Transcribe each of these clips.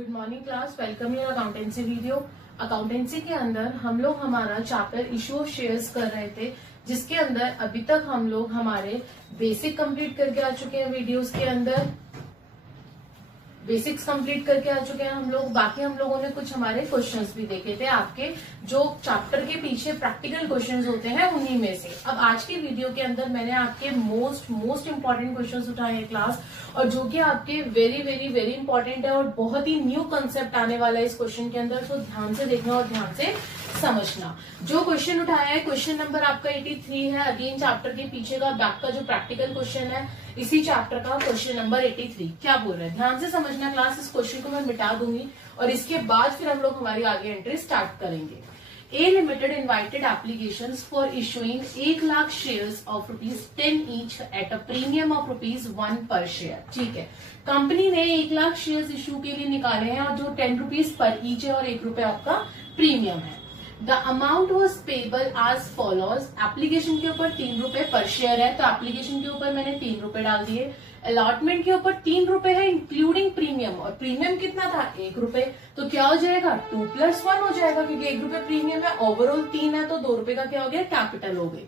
Good morning class, welcome your accountancy video. Accountancy के अंदर हम लोग हमारा चैप्टर इशू ऑफ शेयर्स कर रहे थे, जिसके अंदर अभी तक हम लोग हमारे बेसिक कंप्लीट करके आ चुके हैं। वीडियोस के अंदर बेसिक्स कंप्लीट करके आ चुके हैं हम लोग। बाकी हम लोगों ने कुछ हमारे क्वेश्चंस भी देखे थे, आपके जो चैप्टर के पीछे प्रैक्टिकल क्वेश्चंस होते हैं उन्हीं में से। अब आज की वीडियो के अंदर मैंने आपके मोस्ट इंपॉर्टेंट क्वेश्चंस उठाए हैं क्लास, और जो कि आपके वेरी वेरी वेरी इंपॉर्टेंट है और बहुत ही न्यू कंसेप्ट आने वाला है इस क्वेश्चन के अंदर। तो ध्यान से देखना और ध्यान से समझना। जो क्वेश्चन उठाया है, क्वेश्चन नंबर आपका 83 है। अगेन चैप्टर के पीछे का बैक का जो प्रैक्टिकल क्वेश्चन है, इसी चैप्टर का क्वेश्चन नंबर 83 क्या बोल रहे हैं, ध्यान से समझना क्लास। इस क्वेश्चन को मैं मिटा दूंगी और इसके बाद फिर हम लोग हमारी आगे एंट्री स्टार्ट करेंगे। A Limited invited applications for issuing 1 lakh shares of ₹10 each at a premium of ₹1 per share। ठीक है, कंपनी ने 1 लाख शेयर्स इशू के लिए निकाले हैं और जो ₹10 पर ईच है और ₹1 आपका प्रीमियम है। The amount was payable as follows. Application के ऊपर ₹3 पर शेयर है, तो एप्लीकेशन के ऊपर मैंने ₹3 डाल दिए। अलॉटमेंट के ऊपर ₹3 है इंक्लूडिंग प्रीमियम, और प्रीमियम कितना था ₹1, तो क्या हो जाएगा 2 + 1 हो जाएगा, क्योंकि ₹1 प्रीमियम है, ओवरऑल 3 है, तो ₹2 का क्या हो गया, कैपिटल हो गई।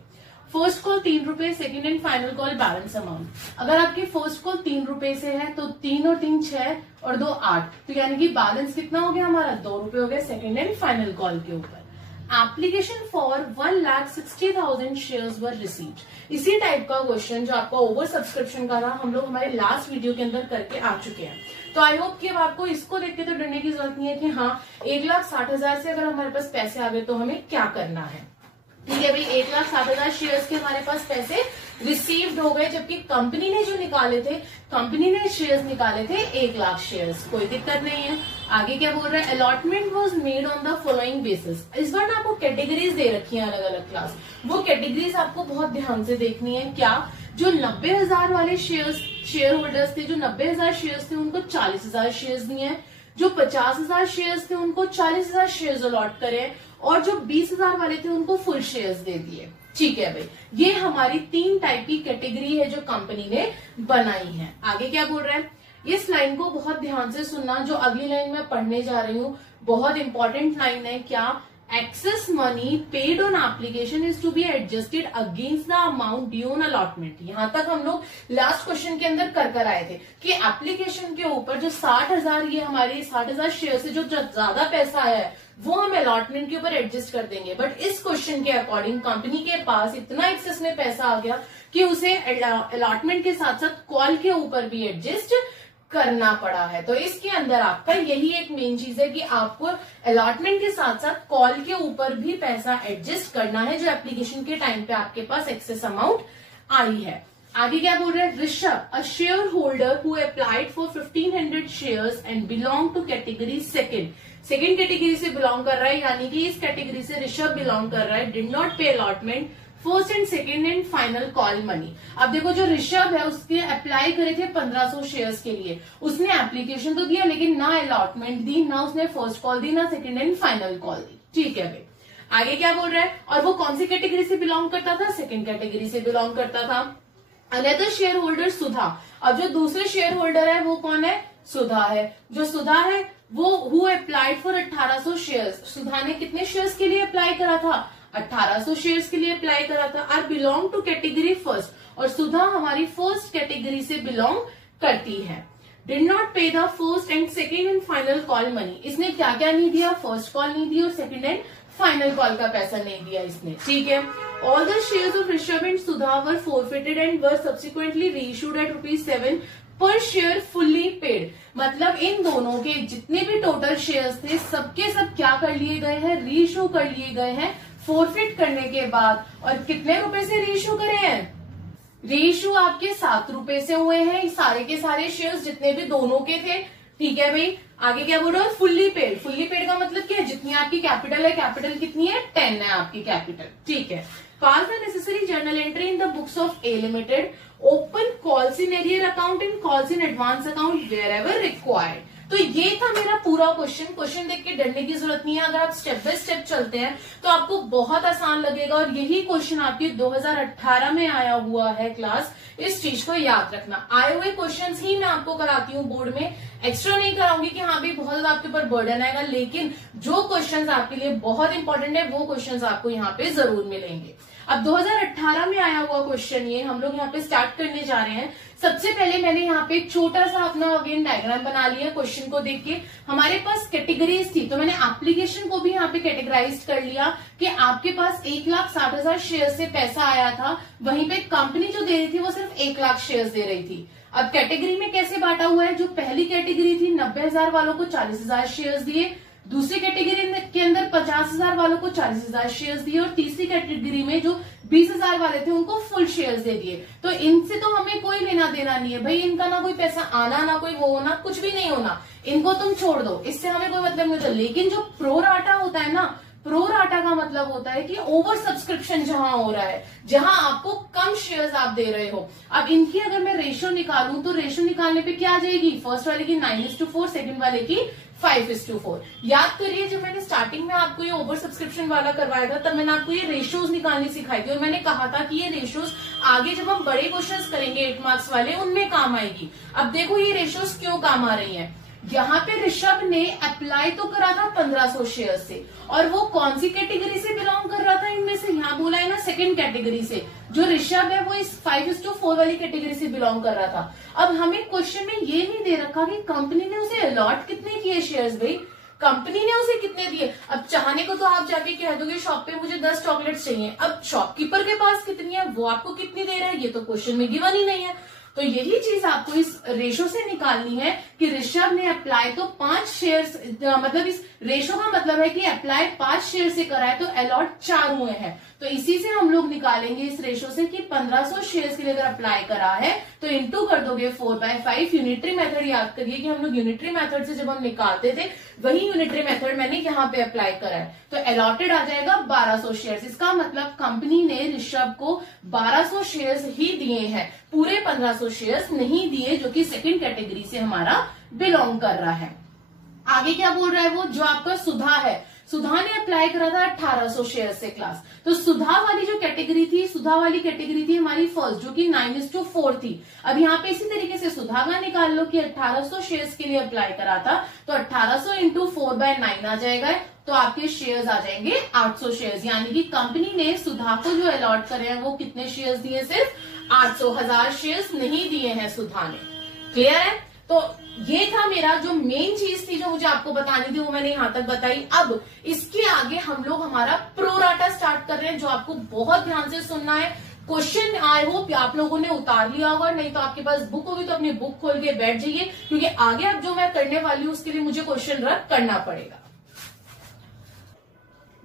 First call ₹3, second and final call balance amount. अगर आपकी फर्स्ट कॉल ₹3 से है तो 3 और 3 6 और 2 8, तो यानी कि बैलेंस कितना हो गया हमारा, ₹2 हो गया सेकंड एंड फाइनल कॉल के ऊपर। Application for 1,60,000 shares were received. इसी टाइप का क्वेश्चन जो आपका ओवर सब्सक्रिप्शन का था, हम लोग हमारे लास्ट वीडियो के अंदर करके आ चुके हैं। तो आई होप कि अब आपको इसको देख के तो डरने की जरूरत नहीं है कि हाँ 1,60,000 से अगर हमारे पास पैसे आ गए तो हमें क्या करना है। ठीक है भाई, 1,60,000 शेयर्स के हमारे पास पैसे रिसीव्ड हो गए, जबकि कंपनी ने जो निकाले थे, कंपनी ने शेयर्स निकाले थे 1 लाख शेयर्स। कोई दिक्कत नहीं है। आगे क्या बोल रहा है, allotment was made on the following basis. इस बार ना आपको कैटेगरीज दे रखी है अलग अलग क्लास, वो कैटेगरीज आपको बहुत ध्यान से देखनी है। क्या, जो 90,000 वाले शेयर होल्डर्स थे, जो 90,000 शेयर्स थे उनको 40,000 शेयर्स दिए हैं, जो 50,000 शेयर्स थे उनको 40,000 शेयर्स अलॉट करे, और जो 20,000 वाले थे उनको फुल शेयर्स दे दिए। ठीक है भाई, ये हमारी 3 टाइप की कैटेगरी है जो कंपनी ने बनाई है। आगे क्या बोल रहा है, इस लाइन को बहुत ध्यान से सुनना, जो अगली लाइन में पढ़ने जा रही हूँ, बहुत इंपॉर्टेंट लाइन है। क्या, excess money paid on application is to be adjusted against the amount due on allotment. यहां तक हम लोग लास्ट क्वेश्चन के अंदर कर आए थे कि एप्लीकेशन के ऊपर जो 60,000, ये हमारे 60,000 शेयर से जो ज्यादा पैसा है वो हम अलॉटमेंट के ऊपर एडजस्ट कर देंगे। बट इस क्वेश्चन के अकॉर्डिंग कंपनी के पास इतना एक्सेस में पैसा आ गया कि उसे अलॉटमेंट के साथ साथ कॉल के ऊपर भी एडजस्ट करना पड़ा है। तो इसके अंदर आपका यही एक मेन चीज है कि आपको अलॉटमेंट के साथ साथ कॉल के ऊपर भी पैसा एडजस्ट करना है, जो एप्लीकेशन के टाइम पे आपके पास एक्सेस अमाउंट आई है। आगे क्या बोल रहे हैं, Rishabh, a shareholder who applied for 1,500 shares and belong to category second category से बिलोंग कर रहा है, यानी कि इस कैटेगरी से ऋषभ बिलोंग कर रहा है, डिड नॉट पे allotment first and second and final call money. अब देखो, जो ऋषभ है उसने अप्लाई करे थे 1500 शेयर्स के लिए, उसने एप्लीकेशन तो दिया लेकिन ना अलॉटमेंट दी, ना उसने फर्स्ट कॉल दी, ना सेकेंड एंड फाइनल कॉल दी। ठीक है भाई, आगे क्या बोल रहा है, और वो कौन सी कैटेगरी से बिलोंग करता था, सेकेंड कैटेगरी से बिलोंग करता था। अनदर शेयर होल्डर सुधा। अब जो दूसरे शेयर होल्डर है वो कौन है, सुधा है। जो सुधा है वो हु अप्लाइड फॉर 1800 शेयर्स। सुधा ने कितने शेयर्स के लिए अप्लाई करा था, 1800 शेयर्स के लिए अप्लाई करा था। Are belong to category first, और सुधा हमारी फर्स्ट कैटेगरी से बिलोंग करती है। Did not pay the first and second and final call money. इसने क्या क्या नहीं दिया, फर्स्ट कॉल नहीं दी और सेकेंड एंड फाइनल कॉल का पैसा नहीं दिया इसने। ठीक है, all the shares of Rishabh and Sudha were forfeited and were subsequently reissued at ₹7 per share fully paid. मतलब इन दोनों के जितने भी टोटल शेयर्स थे सबके सब क्या कर लिए गए हैं, रीइश्यू कर लिए गए हैं फोरफिट करने के बाद। और कितने रुपए से रीइश्यू करे हैं, रीइश्यू आपके ₹7 से हुए हैं, सारे के सारे शेयर्स जितने भी दोनों के थे। ठीक है भाई, आगे क्या बोल रहे हो, फुल्ली पेड। फुल्ली पेड का मतलब क्या है, जितनी आपकी कैपिटल है, कैपिटल कितनी है, 10 है आपकी कैपिटल। ठीक है, pass the necessary journal entry in the books of A limited, open calls in arrear account and calls in advance account wherever required. तो ये था मेरा पूरा क्वेश्चन देख के डरने की जरूरत नहीं है। अगर आप स्टेप बाय स्टेप चलते हैं तो आपको बहुत आसान लगेगा, और यही क्वेश्चन आपके 2018 में आया हुआ है क्लास। इस चीज को याद रखना, आए हुए क्वेश्चंस ही मैं आपको कराती हूँ बोर्ड में, एक्स्ट्रा नहीं कराऊंगी कि हाँ भी बहुत ज्यादा आपके ऊपर बर्डन आएगा, लेकिन जो क्वेश्चंस आपके लिए बहुत इंपॉर्टेंट है वो क्वेश्चंस आपको यहाँ पे जरूर मिलेंगे। अब 2018 में आया हुआ क्वेश्चन ये हम लोग यहाँ पे स्टार्ट करने जा रहे हैं। सबसे पहले मैंने यहाँ पे एक छोटा सा अपना अगेन डायग्राम बना लिया क्वेश्चन को देख के। हमारे पास कैटेगरीज थी तो मैंने एप्लीकेशन को भी यहाँ पे कैटेगराइज कर लिया कि आपके पास 1,60,000 शेयर से पैसा आया था, वहीं पे कंपनी जो दे रही थी वो सिर्फ 1 लाख शेयर दे रही थी। अब कैटेगरी में कैसे बांटा हुआ है, जो पहली कैटेगरी थी 90,000 वालों को 40,000 शेयर दिए, दूसरी कैटेगरी के अंदर 50,000 वालों को 40,000 शेयर्स दिए और तीसरी कैटेगरी में जो 20,000 वाले थे उनको फुल शेयर्स दे दिए। तो इनसे तो हमें कोई लेना देना नहीं है भाई, इनका ना कोई पैसा आना ना कोई वो होना, कुछ भी नहीं होना, इनको तुम छोड़ दो, इससे हमें कोई मतलब नहीं होता। लेकिन जो प्रो राटा होता है ना, प्रो राटा का मतलब होता है कि ओवर सब्सक्रिप्शन जहां हो रहा है, जहां आपको कम शेयर्स आप दे रहे हो। अब इनकी अगर मैं रेशियो निकालूं तो रेशियो निकालने पे क्या आ जाएगी, फर्स्ट वाले की 9:4, सेकंड वाले की 5:4। याद करिए जब मैंने स्टार्टिंग में आपको ये ओवर सब्सक्रिप्शन वाला करवाया था तब मैंने आपको ये रेशियोज निकालनी सिखाई थी और मैंने कहा था कि ये रेशियोज आगे जब हम बड़े क्वेश्चंस करेंगे 8 मार्क्स वाले उनमें काम आएगी। अब देखो ये रेशियोज क्यों काम आ रही हैं। यहाँ पे ऋषभ ने अप्लाई तो करा था 1500 शेयर से, और वो कौन सी कैटेगरी से बिलोंग कर रहा था इनमें से, यहाँ बोला है ना सेकंड कैटेगरी से। जो ऋषभ है वो इस 5:4 वाली कैटेगरी से बिलोंग कर रहा था। अब हमें क्वेश्चन में ये नहीं दे रखा कि कंपनी ने उसे अलॉट कितने किए शेयर्स, भाई कंपनी ने उसे कितने दिए। अब चाहने को तो आप जाके कह दोगे शॉप पे मुझे 10 चॉकलेट्स चाहिए, अब शॉपकीपर के पास कितनी है, वो आपको कितनी दे रहा है, ये तो क्वेश्चन में गिवन ही नहीं है। तो यही चीज आपको इस रेशो से निकालनी है कि ऋषभ ने अप्लाई तो 5 शेयर्स, मतलब इस रेशो का मतलब है कि अप्लाई 5 शेयर से करा है तो अलॉट 4 हुए हैं। तो इसी से हम लोग निकालेंगे इस रेशो से कि 1500 शेयर्स के लिए अगर अप्लाई करा है तो इंटू कर दोगे 4/5। यूनिटरी मेथड याद करिए कि हम लोग यूनिटरी मेथड से जब हम निकालते थे वही यूनिटरी मेथड मैंने यहाँ पे अप्लाई करा है। तो अलॉटेड आ जाएगा 1200 शेयर्स। इसका मतलब कंपनी ने ऋषभ को 1200 शेयर्स ही दिए हैं, पूरे 1500 शेयर्स नहीं दिए, जो कि सेकंड कैटेगरी से हमारा बिलोंग कर रहा है। आगे क्या बोल रहा है वो, जो आपका सुधा है, सुधा ने अप्लाई करा था 1800 शेयर से क्लास। तो सुधा वाली जो कैटेगरी थी, सुधा वाली कैटेगरी थी हमारी फर्स्ट, जो कि 9:4 थी। अब यहाँ पे इसी तरीके से सुधा का निकाल लो कि 1800 शेयर्स के लिए अप्लाई करा था तो 1800 इंटू 4/9 आ जाएगा, तो आपके शेयर्स आ जाएंगे 800 शेयर्स। यानी कि कंपनी ने सुधा को जो अलॉट करे हैं वो कितने शेयर्स दिए, सिर्फ 800,000 शेयर्स नहीं दिए हैं सुधा ने। क्लियर है। तो ये था मेरा जो मेन चीज थी जो मुझे आपको बतानी थी, वो मैंने यहां तक बताई। अब इसके आगे हम लोग हमारा प्रोराटा स्टार्ट कर रहे हैं, जो आपको बहुत ध्यान से सुनना है। क्वेश्चन आई होप आप लोगों ने उतार लिया होगा, नहीं तो आपके पास बुक होगी तो अपनी बुक खोल के बैठ जाइए, क्योंकि आगे अब जो मैं करने वाली हूं उसके लिए मुझे क्वेश्चन रख करना पड़ेगा।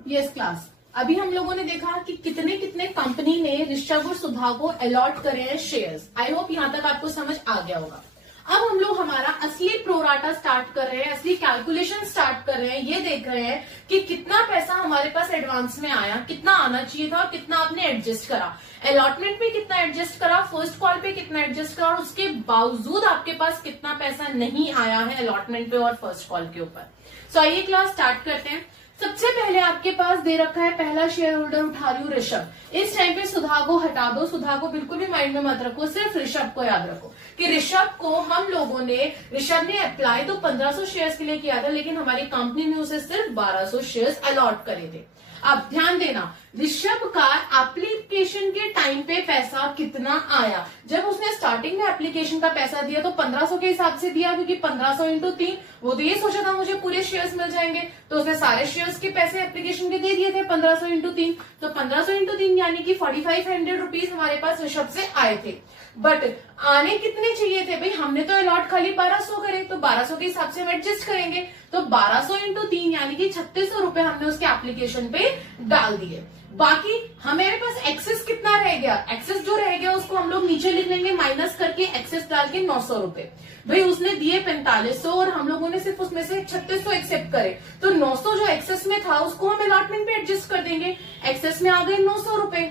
यस क्लास, अभी हम लोगों ने देखा कि कितने कितने कंपनी ने ऋषभ और सुधा को अलॉट करे हैं शेयर्स। आई होप यहां तक आपको समझ आ गया होगा। अब हम लोग हमारा असली प्रोराटा स्टार्ट कर रहे हैं, असली कैलकुलेशन स्टार्ट कर रहे हैं। ये देख रहे हैं कि कितना पैसा हमारे पास एडवांस में आया, कितना आना चाहिए था और कितना आपने एडजस्ट करा, अलॉटमेंट पे कितना एडजस्ट करा, फर्स्ट कॉल पे कितना एडजस्ट करा, और उसके बावजूद आपके पास कितना पैसा नहीं आया है अलॉटमेंट पे और फर्स्ट कॉल के ऊपर। सो आइए क्लास स्टार्ट करते हैं। सबसे पहले आपके पास दे रखा है पहला शेयर होल्डर उठा रही हूँ ऋषभ। इस टाइम पे सुधा को हटा दो, सुधा को बिल्कुल भी माइंड में मत रखो, सिर्फ ऋषभ को याद रखो कि ऋषभ को हम लोगों ने, ऋषभ ने अप्लाई तो 1500 शेयर्स के लिए किया था, लेकिन हमारी कंपनी ने उसे सिर्फ 1200 शेयर्स अलॉट करे थे। अब ध्यान देना, ऋषभ का एप्लीकेशन के टाइम पे पैसा कितना आया। जब उसने स्टार्टिंग में एप्लीकेशन का पैसा दिया तो 1500 के हिसाब से दिया, क्योंकि 1500 इंटू 3, वो तो ये सोचा था मुझे पूरे शेयर्स मिल जाएंगे, तो उसने सारे शेयर्स के पैसे एप्लीकेशन के दे दिए थे 1500 इंटू 3। तो 1500 इंटू 3 यानी कि 4500 रुपीज हमारे पास ऋषभ से आए थे। बट आने कितने चाहिए थे भाई, हमने तो अलॉट खाली 1200 करे, तो 1200 के हिसाब से हम एडजस्ट करेंगे। तो 1200 इंटू 3 यानी कि 3600 रुपए हमने उसके एप्लीकेशन पे डाल दिए। बाकी हमारे पास एक्सेस कितना रह गया, एक्सेस जो रह गया उसको हम लोग नीचे लिख लेंगे, माइनस करके एक्सेस डाल के 900 रुपए। भाई उसने दिए 4500 और हम लोगों ने सिर्फ उसमें से 3600 एक्सेप्ट करे, तो 900 जो एक्सेस में था उसको हम अलॉटमेंट पे एडजस्ट कर देंगे। एक्सेस में आ गए 900 रुपए।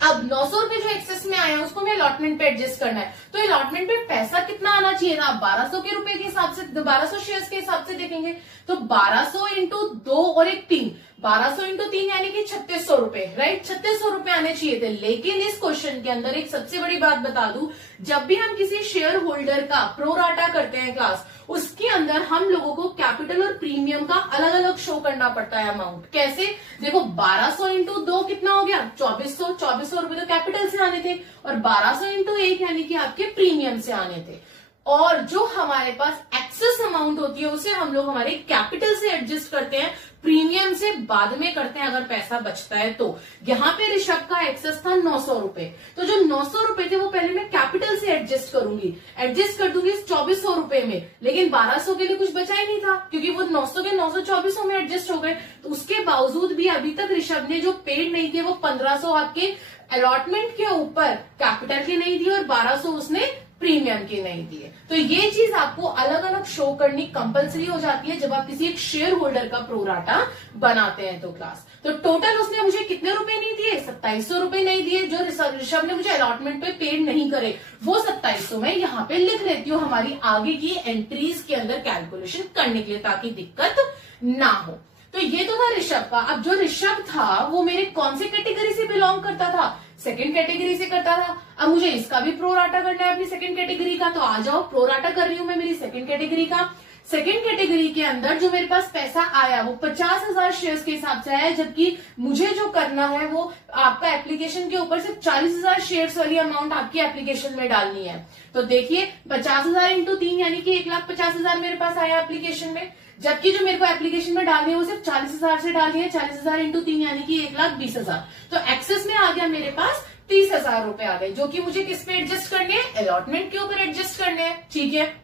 अब 900 रुपए जो एक्सेस में आया उसको हमें अलॉटमेंट पे एडजस्ट करना है, तो अलॉटमेंट पे पैसा कितना आना चाहिए था, 1200 के रुपए के हिसाब से, 1200 शेयर्स के हिसाब से देखेंगे। तो 1200 इंटू 2 और 1 3, 1200 इंटू 3 यानी कि 3600 रुपए, राइट, 3600 रुपए आने चाहिए थे। लेकिन इस क्वेश्चन के अंदर एक सबसे बड़ी बात बता दूं, जब भी हम किसी शेयर होल्डर का प्रोराटा करते हैं क्लास, उसके अंदर हम लोगों को कैपिटल और प्रीमियम का अलग अलग शो करना पड़ता है अमाउंट। कैसे? देखो 1200 इंटू 2 कितना हो गया? 2400। 2400 रुपए तो कैपिटल से आने थे और 1200 इंटू 1 यानी कि आपके प्रीमियम से आने थे। और जो हमारे पास एक्सेस अमाउंट होती है उसे हम लोग हमारे कैपिटल से एडजस्ट करते हैं, प्रीमियम से बाद में करते हैं अगर पैसा बचता है तो। यहाँ पे ऋषभ का एक्सेस था 900 रुपए, तो जो 900 रुपए थे वो पहले मैं कैपिटल से एडजस्ट करूंगी, एडजस्ट कर दूंगी 2400 रुपए में। लेकिन 1200 के लिए कुछ बचा ही नहीं था क्योंकि वो 900 के 900 2400 में एडजस्ट हो गए। तो उसके बावजूद भी अभी तक ऋषभ ने जो पेड नहीं थे वो 1500 आपके अलॉटमेंट के ऊपर कैपिटल के नहीं दिए और 1200 उसने प्रीमियम के नहीं दिए। तो ये चीज आपको अलग अलग शो करनी कंपलसरी हो जाती है जब आप किसी एक शेयर होल्डर का प्रोराटा बनाते हैं तो क्लास। तो टोटल उसने मुझे कितने रुपए नहीं दिए? 2700 रुपए नहीं दिए। जो ऋषभ ने मुझे अलॉटमेंट पे पेड नहीं करे वो 2700 मैं यहाँ पे लिख लेती हूँ हमारी आगे की एंट्रीज के अंदर कैलकुलेशन करने के लिए, ताकि दिक्कत ना हो। तो ये तो था ऋषभ का। अब जो ऋषभ था वो मेरे कौन से कैटेगरी से बिलोंग करता था? सेकंड कैटेगरी से करता था। अब मुझे इसका भी प्रोराटा करना है अपनी सेकंड कैटेगरी का, तो आ जाओ, प्रोराटा कर रही हूं मैं मेरी सेकंड कैटेगरी का। सेकंड कैटेगरी के अंदर जो मेरे पास पैसा आया वो 50,000 शेयर्स के हिसाब से आया, जबकि मुझे जो करना है वो आपका एप्लीकेशन के ऊपर से 40,000 शेयर्स वाली अमाउंट आपकी एप्लीकेशन में डालनी है। तो देखिए 50,000 इंटू 3 यानी कि 1,50,000 मेरे पास आया एप्लीकेशन में, जबकि जो मेरे को एप्लीकेशन में डालनी है वो सिर्फ 40,000 से डालनी है। 40,000 इंटू 3 यानी कि 1,20,000। तो एक्सेस में आ गया मेरे पास 30,000 रुपए आ गए, जो कि मुझे किस पे एडजस्ट करने हैं? अलॉटमेंट के ऊपर एडजस्ट करने हैं। ठीक है,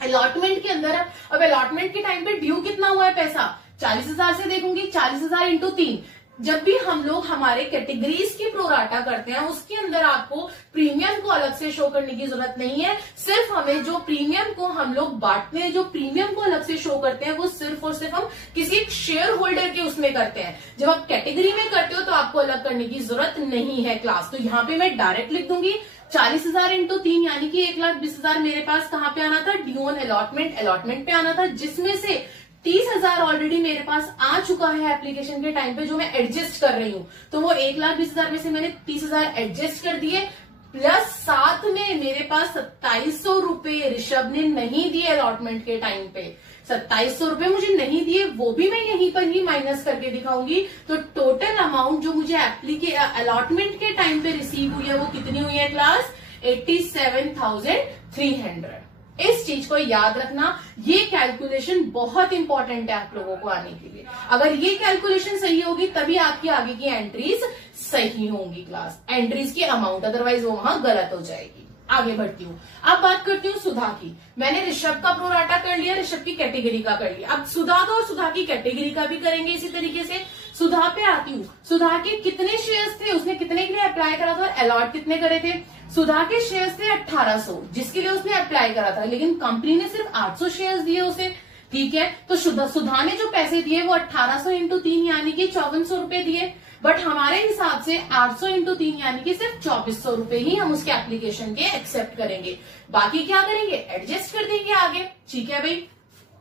अलॉटमेंट के अंदर अब अलॉटमेंट के टाइम पे ड्यू कितना हुआ है पैसा? 40,000 से देखूंगी, 40,000 इंटू 3। जब भी हम लोग हमारे कैटेगरीज की प्रोराटा करते हैं उसके अंदर आपको प्रीमियम को अलग से शो करने की जरूरत नहीं है। सिर्फ हमें जो प्रीमियम को हम लोग बांटते हैं, जो प्रीमियम को अलग से शो करते हैं, वो सिर्फ और सिर्फ हम किसी एक शेयर होल्डर के उसमें करते हैं। जब आप कैटेगरी में करते हो तो आपको अलग करने की जरूरत नहीं है क्लास। तो यहाँ पे मैं डायरेक्ट लिख दूंगी 40,000 इंटू 3 यानी कि 1,20,000 मेरे पास कहाँ पे आना था? ड्यू ऑन अलॉटमेंट पे आना था, जिसमें से 30,000 ऑलरेडी मेरे पास आ चुका है एप्लीकेशन के टाइम पे जो मैं एडजस्ट कर रही हूँ। तो वो 1,20,000 में से मैंने 30,000 एडजस्ट कर दिए, प्लस साथ में मेरे पास 2700 रुपए ऋषभ ने नहीं दिए अलॉटमेंट के टाइम पे। 2700 रुपए मुझे नहीं दिए, वो भी मैं यहीं पर ही माइनस करके दिखाऊंगी। तो टोटल अमाउंट जो मुझे अलॉटमेंट के टाइम पे रिसीव हुई है वो कितनी हुई है क्लास? 87,300। इस चीज को याद रखना, ये कैलकुलेशन बहुत इंपॉर्टेंट है आप लोगों को आने के लिए। अगर ये कैलकुलेशन सही होगी तभी आपकी आगे की एंट्रीज सही होंगी क्लास, एंट्रीज की अमाउंट, अदरवाइज वो वहां गलत हो जाएगी। आगे बढ़ती हूँ, अब बात करती हूँ सुधा की। मैंने ऋषभ का प्रोराटा कर लिया, ऋषभ की कैटेगरी का कर लिया। अब सुधा का और सुधा की कैटेगरी का भी करेंगे इसी तरीके से। सुधा पे आती हूँ, सुधा के कितने शेयर्स थे, उसने कितने के लिए अप्लाई करा था और अलॉट कितने करे थे? सुधा के शेयर्स थे 1800 जिसके लिए उसने अप्लाई करा था, लेकिन कंपनी ने सिर्फ 800 शेयर्स दिए उसे। ठीक है, तो सुधा ने जो पैसे दिए वो 1800 इंटू 3 यानी कि 5400 रुपए दिए। बट हमारे हिसाब से 800 इंटू 3 यानी कि सिर्फ 2400 रुपए ही हम उसके एप्लीकेशन के एक्सेप्ट करेंगे। बाकी क्या करेंगे? एडजस्ट कर देंगे आगे। ठीक है भाई,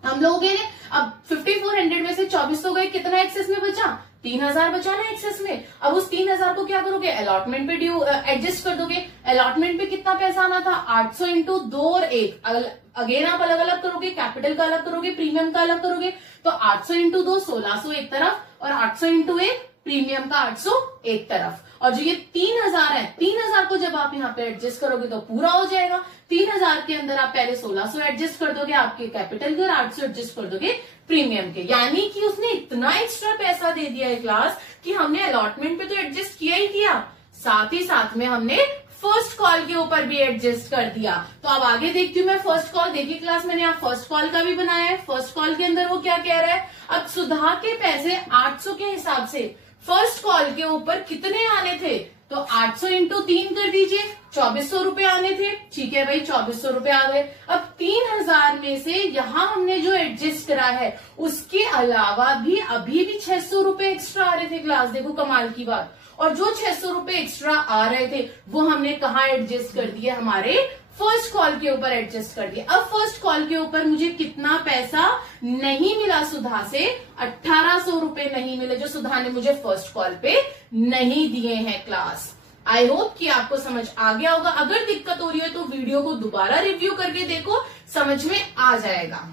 हम लोग अब 5400 में से 2400 गए, कितना एक्सेस में बचा? 3,000 बचा ना एक्सेस में। अब उस 3,000 को क्या करोगे? अलॉटमेंट पे ड्यू एडजस्ट कर दोगे। अलॉटमेंट पे कितना पैसा आना था? 800 इंटू 2 और 1। अगेन आप अलग अलग करोगे, कैपिटल का अलग करोगे, प्रीमियम का अलग करोगे। तो 800 इंटू 2 1600 एक तरफ और 800 इंटू 1 प्रीमियम का 800 एक तरफ। और जो ये 3,000 है, 3,000 को जब आप यहाँ पे एडजस्ट करोगे तो पूरा हो जाएगा। 3,000 के अंदर आप पहले 1600 एडजस्ट कर दोगे आपके कैपिटल के और 800 एडजस्ट कर दोगे प्रीमियम के। यानी कि उसने इतना एक्स्ट्रा पैसा दे दिया है क्लास कि हमने अलॉटमेंट पे तो एडजस्ट किया ही किया, साथ ही साथ में हमने फर्स्ट कॉल के ऊपर भी एडजस्ट कर दिया। तो अब आगे देखती हूँ मैं फर्स्ट कॉल। देखिए क्लास, मैंने यहाँ फर्स्ट कॉल का भी बनाया है। फर्स्ट कॉल के अंदर वो क्या कह रहा है? अब सुधा के पैसे 800 के हिसाब से फर्स्ट कॉल के ऊपर कितने आने थे? तो 800 इंटू 3 कर दीजिए, 2400 रुपए आने थे। ठीक है भाई, 2400 रुपए आ गए। अब 3,000 में से यहाँ हमने जो एडजस्ट करा है उसके अलावा भी अभी भी 600 रुपए एक्स्ट्रा आ रहे थे क्लास। देखो कमाल की बात। और जो 600 रुपए एक्स्ट्रा आ रहे थे वो हमने कहाँ एडजस्ट कर दिए? हमारे फर्स्ट कॉल के ऊपर एडजस्ट कर दिया। अब फर्स्ट कॉल के ऊपर मुझे कितना पैसा नहीं मिला सुधा से, 1800 रुपए नहीं मिले जो सुधा ने मुझे फर्स्ट कॉल पे नहीं दिए हैं क्लास। आई होप कि आपको समझ आ गया होगा। अगर दिक्कत हो रही है तो वीडियो को दोबारा रिव्यू करके देखो, समझ में आ जाएगा।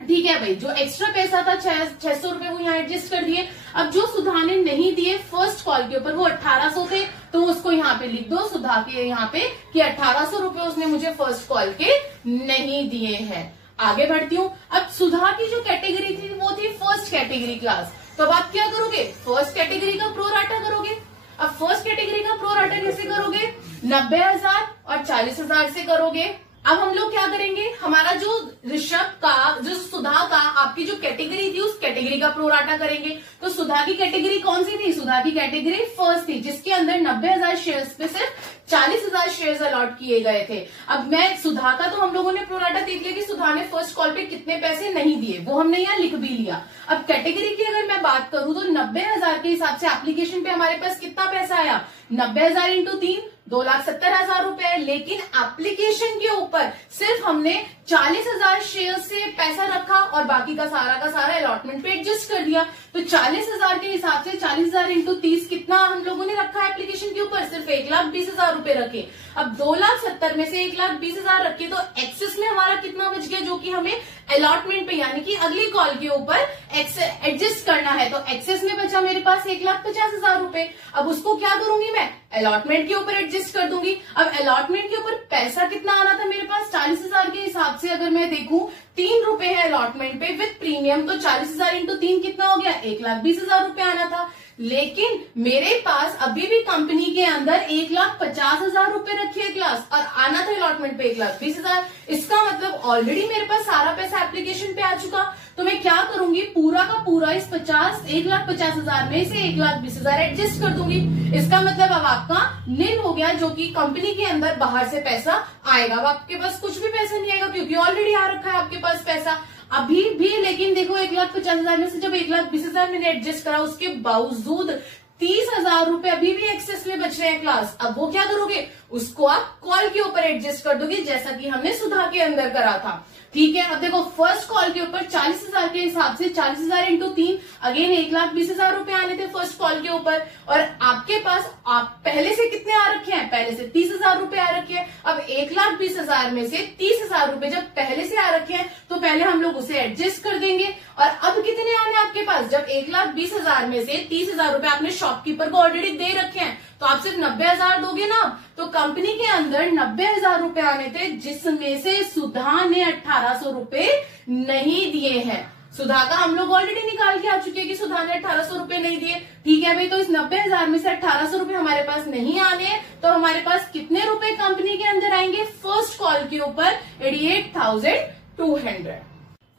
ठीक है भाई, जो एक्स्ट्रा पैसा था 600 रुपए वो यहाँ एडजस्ट कर दिए। अब जो सुधा ने नहीं दिए फर्स्ट कॉल के ऊपर वो 1800 थे, तो उसको यहाँ पे लिख दो सुधा के यहाँ पे कि 1800 रुपए उसने मुझे फर्स्ट कॉल के नहीं दिए हैं। आगे बढ़ती हूँ। अब सुधा की जो कैटेगरी थी वो थी फर्स्ट कैटेगरी क्लास। तो अब आप क्या करोगे, फर्स्ट कैटेगरी का प्रोराटा करोगे। अब फर्स्ट कैटेगरी का प्रोराटा कैसे करोगे, 90,000 और 40,000 से करोगे। अब हम लोग क्या करेंगे, हमारा जो ऋषभ का, जो सुधा का आपकी जो कैटेगरी थी उस कैटेगरी का प्रोराटा करेंगे। तो सुधा की कैटेगरी कौन सी थी, सुधा की कैटेगरी फर्स्ट थी, जिसके अंदर 90,000 शेयर्स पे सिर्फ 40,000 शेयर्स अलॉट किए गए थे। अब मैं सुधा का तो हम लोगों ने प्रोराटा देख लिया कि सुधा ने फर्स्ट कॉल पे कितने पैसे नहीं दिए, वो हमने यहाँ लिख भी लिया। अब कैटेगरी की अगर मैं बात करूं तो 90,000 के हिसाब से एप्लीकेशन पे हमारे पास कितना पैसा आया, 90,000 इंटू 3 2,70,000 रुपए। लेकिन एप्लीकेशन के ऊपर सिर्फ हमने 40,000 शेयर से पैसा रखा और बाकी का सारा अलॉटमेंट पे एडजस्ट कर दिया। तो 40,000 के हिसाब से 40,000 इंटू 30 कितना हम लोगों ने रखा एप्लीकेशन के ऊपर, सिर्फ 1,20,000 रुपए रखे। अब 2,70,000 में से 1,20,000 रखे तो एक्सेस में हमारा कितना बच गया, जो कि हमें अलॉटमेंट पे यानी कि अगली कॉल के ऊपर एडजस्ट करना है। तो एक्सेस में बचा मेरे पास 1,50,000 रुपए। अब उसको क्या करूंगी मैं, अलॉटमेंट के ऊपर एडजस्ट कर दूंगी। अब अलॉटमेंट के ऊपर पैसा कितना आना था मेरे पास, 40,000 के हिसाब से अगर मैं देखूं 3 रुपए है अलॉटमेंट पे विद प्रीमियम, तो 40,000 इंटू 3 कितना हो गया, 1,20,000 रुपए आना था। लेकिन मेरे पास अभी भी कंपनी के अंदर 1,50,000 रुपए रखी है क्लास और आना था अलॉटमेंट पे 1,20,000। इसका मतलब ऑलरेडी मेरे पास सारा पैसा एप्लीकेशन पे आ चुका। तो मैं क्या करूंगी, पूरा का पूरा इस 1,50,000 में से 1,20,000 एडजस्ट कर दूंगी। इसका मतलब अब आपका निल हो गया, जो कि कंपनी के अंदर बाहर से पैसा आएगा। अब आपके पास कुछ भी पैसा नहीं आएगा क्योंकि ऑलरेडी आ रखा है आपके पास पैसा अभी भी। लेकिन देखो 1,50,000 में से जब 1,20,000 मैंने एडजस्ट करा, उसके बावजूद 30,000 रुपए अभी भी एक्सेस में बच रहे हैं क्लास। अब वो क्या करोगे, उसको आप कॉल के ऊपर एडजस्ट कर दोगे, जैसा कि हमने सुधा के अंदर करा था। ठीक है, अब देखो फर्स्ट कॉल के ऊपर 40,000 के हिसाब से 40,000 इंटू 3 अगेन 1,20,000 रुपए आने थे फर्स्ट कॉल के ऊपर। और आपके पास आप पहले से कितने आ रखे हैं, पहले से 30,000 रुपए आ रखे हैं। अब 1,20,000 में से 30,000 रुपए जब पहले से आ रखे हैं तो पहले हम लोग उसे एडजस्ट कर देंगे। और अब कितने आने आपके पास, जब 1,20,000 में से 30,000 रुपए आपने शॉपकीपर को ऑलरेडी दे रखे हैं तो आप सिर्फ 90,000 दोगे ना। तो कंपनी के अंदर 90,000 रुपए आने थे, जिसमें से सुधा ने 1,800 रुपए नहीं दिए हैं। सुधा का हम लोग ऑलरेडी निकाल के आ चुके हैं कि सुधा ने 1,800 रुपए नहीं दिए। ठीक है भाई, तो इस 90,000 में से 1,800 रुपए हमारे पास नहीं आने हैं, तो हमारे पास कितने रुपए कंपनी के अंदर आएंगे फर्स्ट कॉल के ऊपर, 88,200।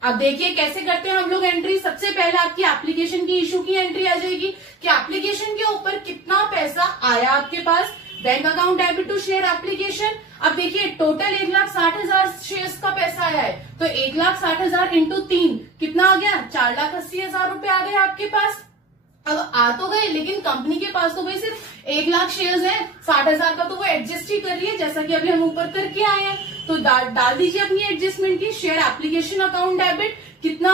अब देखिए कैसे करते हैं हम लोग एंट्री। सबसे पहले आपकी एप्लीकेशन की इशू की एंट्री आ जाएगी कि एप्लीकेशन के ऊपर कितना पैसा आया आपके पास, bank account debit to share application. अब देखिए टोटल 1,60,000 शेयर्स का पैसा आया है, तो 1,60,000 इंटू 3 कितना आ गया, 4,80,000 रुपए आ गए आपके पास। अब आ तो गए, लेकिन कंपनी के पास तो भाई सिर्फ 1,00,000 शेयर्स हैं, 60,000 का तो वो एडजस्ट ही कर रही है, जैसा कि अभी हम ऊपर करके आए हैं। तो डाल दीजिए अपनी एडजस्टमेंट की, शेयर एप्लीकेशन अकाउंट डेबिट कितना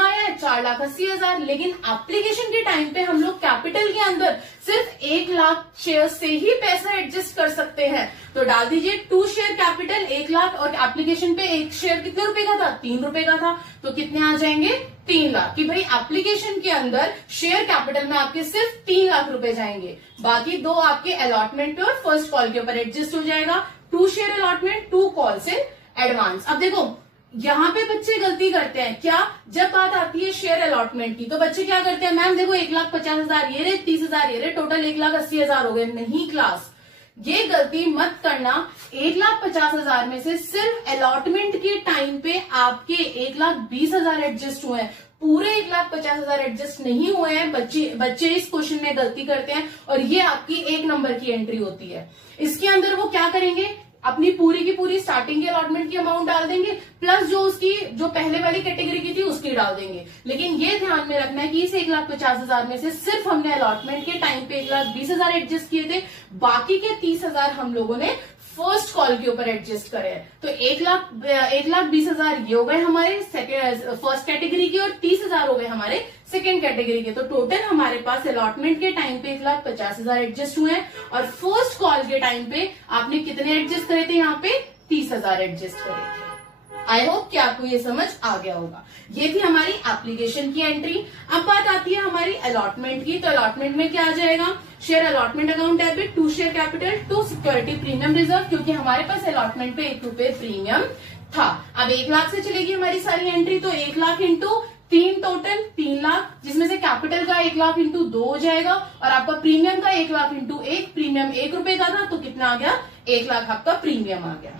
आया है, 4,80,000। लेकिन एप्लीकेशन के टाइम पे हम लोग कैपिटल के अंदर सिर्फ 1,00,000 शेयर से ही पैसा एडजस्ट कर सकते हैं। तो डाल दीजिए 2 शेयर कैपिटल 1,00,000 और एप्लीकेशन पे 1 शेयर कितने रुपए का था, 3 रुपए का था। तो कितने आ जाएंगे, 3,00,000। कि भाई एप्लीकेशन के अंदर शेयर कैपिटल में आपके सिर्फ 3,00,000 रुपए जाएंगे, बाकी 2 आपके अलॉटमेंट पे और फर्स्ट कॉल के ऊपर एडजस्ट हो जाएगा। 2 share allotment, 2 calls in advance. अब देखो यहाँ पे बच्चे गलती करते हैं क्या, जब बात आती है शेयर अलॉटमेंट की तो बच्चे क्या करते हैं, मैम देखो 1,50,000 ये रहे, 30,000 ये रहे, टोटल 1,80,000 हो गए। नहीं क्लास, ये गलती मत करना। 1,50,000 में से सिर्फ अलॉटमेंट के टाइम पे आपके 1,20,000 एडजस्ट हुए हैं, पूरे 1,50,000 एडजस्ट नहीं हुए हैं। बच्चे इस क्वेश्चन में गलती करते हैं और ये आपकी 1 नंबर की एंट्री होती है। इसके अंदर वो क्या करेंगे, अपनी पूरी की पूरी स्टार्टिंग के अलॉटमेंट की अमाउंट डाल देंगे, प्लस जो पहले वाली कैटेगरी की थी उसकी डाल देंगे। लेकिन ये ध्यान में रखना है कि इस 1,50,000 में से सिर्फ हमने अलॉटमेंट के टाइम पे 1,20,000 एडजस्ट किए थे, बाकी के 30,000 हम लोगों ने फर्स्ट कॉल के ऊपर एडजस्ट करें तो 1,20,000 ये हो गए हमारे फर्स्ट कैटेगरी के और 30,000 हो गए हमारे सेकेंड कैटेगरी के। तो टोटल हमारे पास अलॉटमेंट के टाइम पे 1,50,000 एडजस्ट हुए हैं और फर्स्ट कॉल के टाइम पे आपने कितने एडजस्ट करे थे, यहाँ पे 30,000 एडजस्ट करे थे। आई होप कि आपको ये समझ आ गया होगा। ये थी हमारी एप्लीकेशन की एंट्री। अब बात आती है हमारी अलॉटमेंट की। तो अलॉटमेंट में क्या आ जाएगा, share allotment account debit to share capital to security premium reserve, क्योंकि हमारे पास अलॉटमेंट पे 1 रुपए प्रीमियम था। अब 1 लाख से चलेगी हमारी सारी एंट्री, तो 1 लाख इंटू 3 टोटल 3 लाख, जिसमें से कैपिटल का 1 लाख इंटू 2 हो जाएगा और आपका प्रीमियम का 1 लाख इंटू 1, प्रीमियम 1 रुपए का था तो कितना आ गया, 1 लाख आपका प्रीमियम आ गया।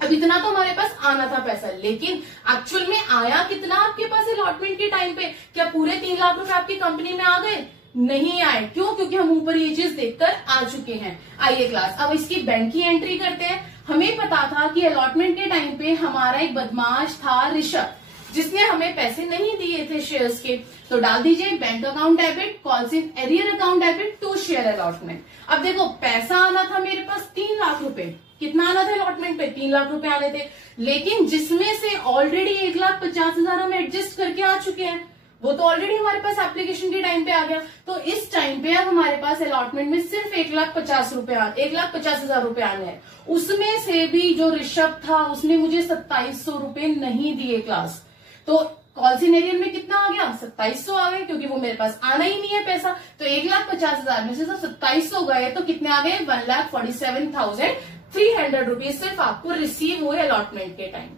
अब इतना तो हमारे पास आना था पैसा, लेकिन एक्चुअल में आया कितना आपके पास अलॉटमेंट के टाइम पे? क्या पूरे 3 लाख रुपए आपकी कंपनी में आ गए? नहीं आए। क्यों? क्योंकि हम ऊपर ये चीज देखकर आ चुके हैं। आइए क्लास, अब इसकी बैंक की एंट्री करते हैं। हमें पता था कि अलॉटमेंट के टाइम पे हमारा एक बदमाश था ऋषभ, जिसने हमें पैसे नहीं दिए थे शेयर्स के। तो डाल दीजिए bank account debit calls in arrear account debit to share allotment. अब देखो पैसा आना था मेरे पास 3 लाख रुपए। कितना आना था अलॉटमेंट पे? 3 लाख रुपए आने थे, लेकिन जिसमें से ऑलरेडी 1,50,000 हम एडजस्ट करके आ चुके हैं। वो तो ऑलरेडी हमारे पास एप्लीकेशन के टाइम पे आ गया। तो इस टाइम पे अब हमारे पास अलॉटमेंट में सिर्फ 1,50,000 रुपए आने हैं। उसमें से भी जो ऋषभ था उसने मुझे 2700 रुपए नहीं दिए क्लास। तो कॉल्स इन एरियर में कितना आ गया? 2700 आ गए, क्योंकि वो मेरे पास आना ही नहीं है पैसा। तो 1,50,000 में से 2700 गए तो कितने आ गए? 1,47,300 रुपीज सिर्फ आपको रिसीव हुए अलॉटमेंट के टाइम।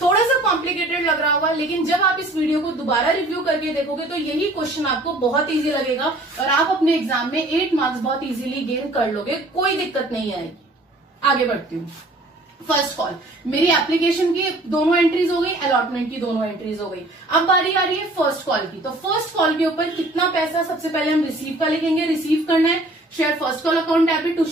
थोड़ा सा कॉम्प्लिकेटेड लग रहा होगा, लेकिन जब आप इस वीडियो को दोबारा रिव्यू करके देखोगे तो यही क्वेश्चन आपको बहुत इजी लगेगा और आप अपने एग्जाम में 8 मार्क्स बहुत इजीली गेन कर लोगे, कोई दिक्कत नहीं आएगी। आगे बढ़ती हूँ। फर्स्ट कॉल, मेरी एप्लीकेशन की दोनों एंट्रीज हो गई, अलॉटमेंट की दोनों एंट्रीज हो गई। अब बारी आ रही है फर्स्ट कॉल की। तो फर्स्ट कॉल के ऊपर कितना पैसा, सबसे पहले हम रिसीव का लिखेंगे। रिसीव करना है share first call account debit to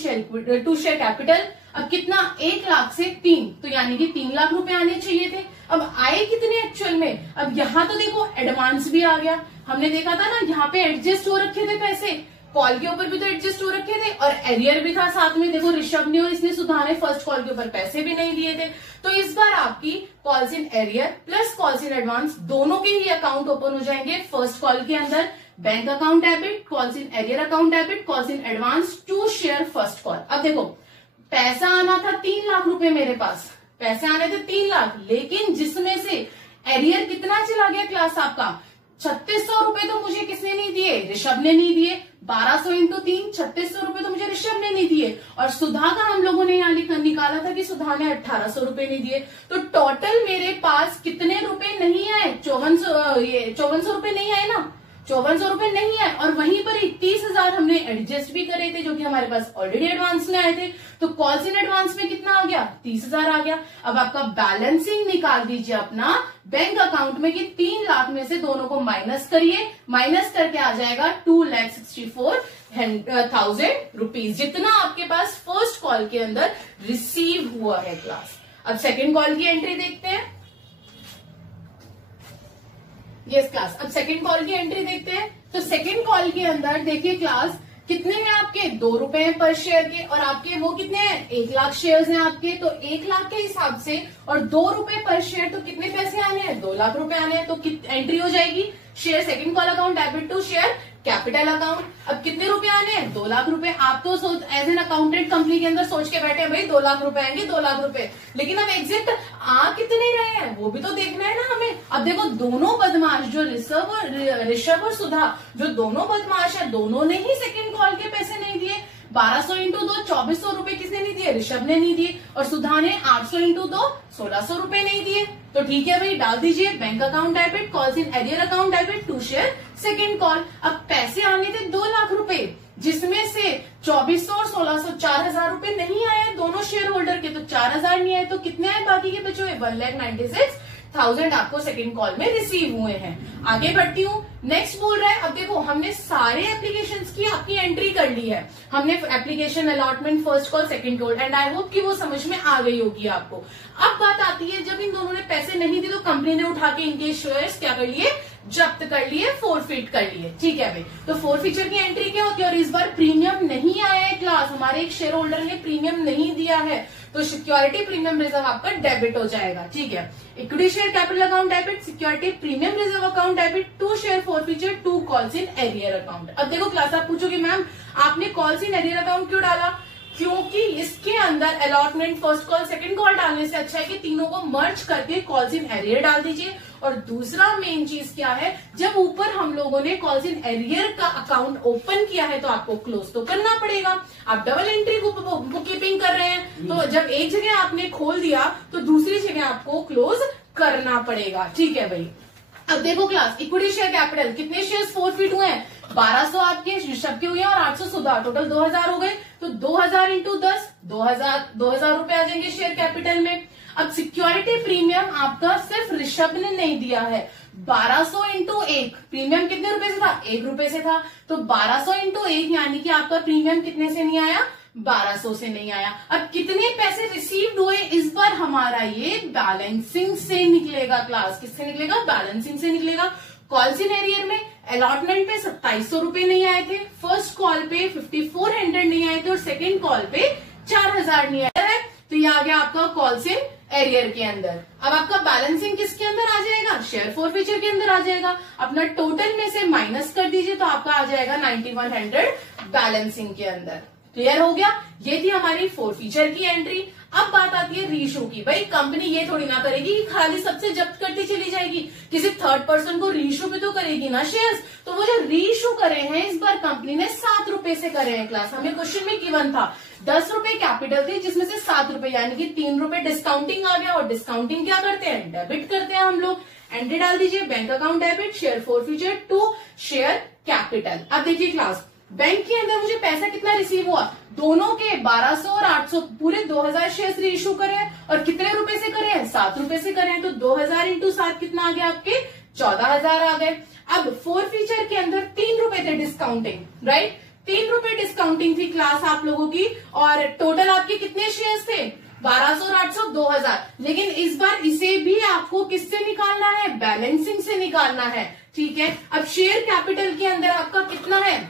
share capital. अब कितना? 1 लाख से 3, तो यानी कि 3 लाख रुपए आने चाहिए थे। अब आए कितने एक्चुअल में? अब यहाँ तो देखो एडवांस भी आ गया। हमने देखा था ना, यहाँ पे एडजस्ट हो रखे थे पैसे, कॉल के ऊपर भी तो एडजस्ट हो रखे थे और एरियर भी था साथ में। देखो ऋषभ ने और इसने सुधा ने फर्स्ट कॉल के ऊपर पैसे भी नहीं दिए थे। तो इस बार आपकी calls in arrear plus calls in advance दोनों के ही अकाउंट ओपन हो जाएंगे फर्स्ट कॉल के अंदर। Bank account debit, calls in arrear account debit, calls in advance to share first call. अब देखो पैसा आना था 3 लाख रुपए, मेरे पास पैसे आने थे 3 लाख, लेकिन जिसमें से एरियर कितना चला गया क्लास आपका? 3600 रुपए तो मुझे किसने नहीं दिए? ऋषभ ने नहीं दिए। 1200 इंटू 3, 3600 रुपए तो मुझे ऋषभ ने नहीं दिए। और सुधा का हम लोगों ने यहाँ निकाला था कि सुधा ने 1800 रुपए नहीं दिए। तो टोटल मेरे पास कितने रुपए नहीं आए? 5400 रुपए नहीं आए ना, 5400 रुपए नहीं आए। और वहीं पर 30,000 हमने एडजस्ट भी करे थे, जो कि हमारे पास ऑलरेडी एडवांस में आए थे। तो कॉल्स इन एडवांस में कितना आ गया? 30,000 आ गया। अब आपका बैलेंसिंग निकाल दीजिए अपना बैंक अकाउंट में कि 3 लाख में से दोनों को माइनस करिए। माइनस करके आ जाएगा 2,64,000 रुपीज, जितना आपके पास फर्स्ट कॉल के अंदर रिसीव हुआ है क्लास। अब सेकेंड कॉल की एंट्री देखते हैं। यस क्लास, अब सेकंड कॉल की एंट्री देखते हैं। तो सेकंड कॉल के अंदर देखिए क्लास, कितने हैं आपके? 2 रुपए हैं पर शेयर के, और आपके वो कितने हैं? 1 लाख शेयर्स हैं आपके। तो 1 लाख के हिसाब से और 2 रुपए पर शेयर, तो कितने पैसे आने हैं? 2 लाख रुपए आने हैं। तो एंट्री हो जाएगी share second call account debit to share capital account. अब कितने रुपए आने हैं? 2 लाख रुपए। आप तो एज एन अकाउंटेंट कंपनी के अंदर सोच के बैठे हैं भाई 2 लाख रुपए आएंगे, 2 लाख रुपए, लेकिन अब एग्जैक्ट आ कितने रहे हैं वो भी तो देखना है ना हमें। अब देखो दोनों बदमाश, जो ऋषभ और सुधा, जो दोनों बदमाश है, दोनों ने ही सेकंड कॉल के पैसे नहीं दिए। 1200 इंटू 2 2400 रुपए किसने नहीं दिए? ऋषभ ने नहीं दिए। और सुधा ने 800 इंटू 2 1600 रुपए नहीं दिए। तो ठीक है भाई, डाल दीजिए bank account debit, calls in arrear account debit to share second call. अब पैसे आने थे 2 लाख रुपए, जिसमें से 2400 और 1600 4000 रुपए नहीं आए दोनों शेयर होल्डर के। तो 4000 नहीं आए, तो कितने आए बाकी के बचे हुए? 1,96,000 आपको सेकंड कॉल में रिसीव हुए हैं। आगे बढ़ती हूँ। नेक्स्ट बोल रहा है, अब देखो हमने सारे एप्लीकेशंस की आपकी एंट्री कर ली है। हमने application, allotment, first call, second call, and I hope कि वो समझ में आ गई होगी आपको। अब बात आती है, जब इन दोनों ने पैसे नहीं दिए तो कंपनी ने उठा के इनके शेयर्स क्या कर लिए? जब्त कर लिए, फोरफिट कर लिए। ठीक है भाई, तो फोरफीचर की एंट्री क्या होती है? और इस बार प्रीमियम नहीं आया है क्लास, हमारे एक शेयर होल्डर ने प्रीमियम नहीं दिया है, तो सिक्योरिटी प्रीमियम रिजर्व आपका डेबिट हो जाएगा। ठीक है, equity share capital account debit, security premium reserve account debit, 2 share forfeiture, 2 calls in arrear account. अब देखो क्लास, आप पूछोगे मैम आपने कॉल्स इन एरियर अकाउंट क्यों डाला? क्योंकि इसके अंदर allotment, first call, second call डालने से अच्छा है कि तीनों को मर्ज करके कॉल्स इन एरियर डाल दीजिए। और दूसरा मेन चीज क्या है, जब ऊपर हम लोगों ने कॉल्स इन एरियर का अकाउंट ओपन किया है तो आपको क्लोज तो करना पड़ेगा। आप डबल एंट्री बुक कीपिंग कर रहे हैं, तो जब एक जगह आपने खोल दिया तो दूसरी जगह आपको क्लोज करना पड़ेगा। ठीक है भाई, अब देखो क्लास, इक्विटी शेयर कैपिटल, कितने शेयर्स फोरफिट हुए हैं? 1200 आपके ऋषभ के हुए हैं और 800 सुधा, टोटल 2000 हो गए। तो 2000 इंटू 10, 2000 रुपए आ जाएंगे शेयर कैपिटल में। अब सिक्योरिटी प्रीमियम आपका सिर्फ ऋषभ ने नहीं दिया है, 1200 इंटू 1, प्रीमियम कितने रुपए से था? 1 रुपए से था, तो 1200 इंटू 1 यानी कि आपका प्रीमियम कितने से नहीं आया? 1200 से नहीं आया। अब कितने पैसे रिसीव्ड हुए? इस बार हमारा ये बैलेंसिंग से निकलेगा क्लास। किससे निकलेगा? बैलेंसिंग से निकलेगा। कॉल्स इन एरियर में अलॉटमेंट पे 2700 रुपए नहीं आए थे, फर्स्ट कॉल पे 5400 नहीं आए थे और सेकंड कॉल पे 4000 नहीं आए थे, तो ये आ गया आपका कॉल्स इन एरियर के अंदर। अब आपका बैलेंसिंग किसके अंदर आ जाएगा? शेयर फोरफीचर के अंदर आ जाएगा। अपना टोटल में से माइनस कर दीजिए तो आपका आ जाएगा 9100 बैलेंसिंग के अंदर। क्लियर हो गया? ये थी हमारी फोरफीचर की एंट्री। अब बात आती है रीइशू की। भाई कंपनी ये थोड़ी ना करेगी कि खाली सबसे जब्त करती चली जाएगी, किसी थर्ड पर्सन को रीइशू भी तो करेगी ना शेयर्स। तो वो जो रीइशू करे हैं इस बार कंपनी ने 7 रुपए से करे हैं क्लास। हमें क्वेश्चन में गिवन था 10 रुपए कैपिटल थी जिसमें से 7 रुपए यानी कि 3 रुपए डिस्काउंटिंग आ गया। और डिस्काउंटिंग क्या करते हैं? डेबिट करते हैं हम लोग। एंट्री डाल दीजिए, bank account debit, share forfeiture, 2 share capital. अब देखिए क्लास, बैंक के अंदर मुझे पैसा कितना रिसीव हुआ? दोनों के 1200 और 800, पूरे 2000 शेयर्स रीइश्यू करे हैं। और कितने रुपए से करे हैं? 7 रुपए से करे हैं। तो 2000 इंटू 7 कितना आ गया आपके? 14000 आ गए। अब फोरफीचर के अंदर 3 रुपए थे डिस्काउंटिंग, राइट? 3 रुपए डिस्काउंटिंग थी क्लास आप लोगों की। और टोटल आपके कितने शेयर्स थे? 1200 और 800, 2000। लेकिन इस बार इसे भी आपको किससे निकालना है? बैलेंसिंग से निकालना है। ठीक है, अब शेयर कैपिटल के अंदर आपका कितना है?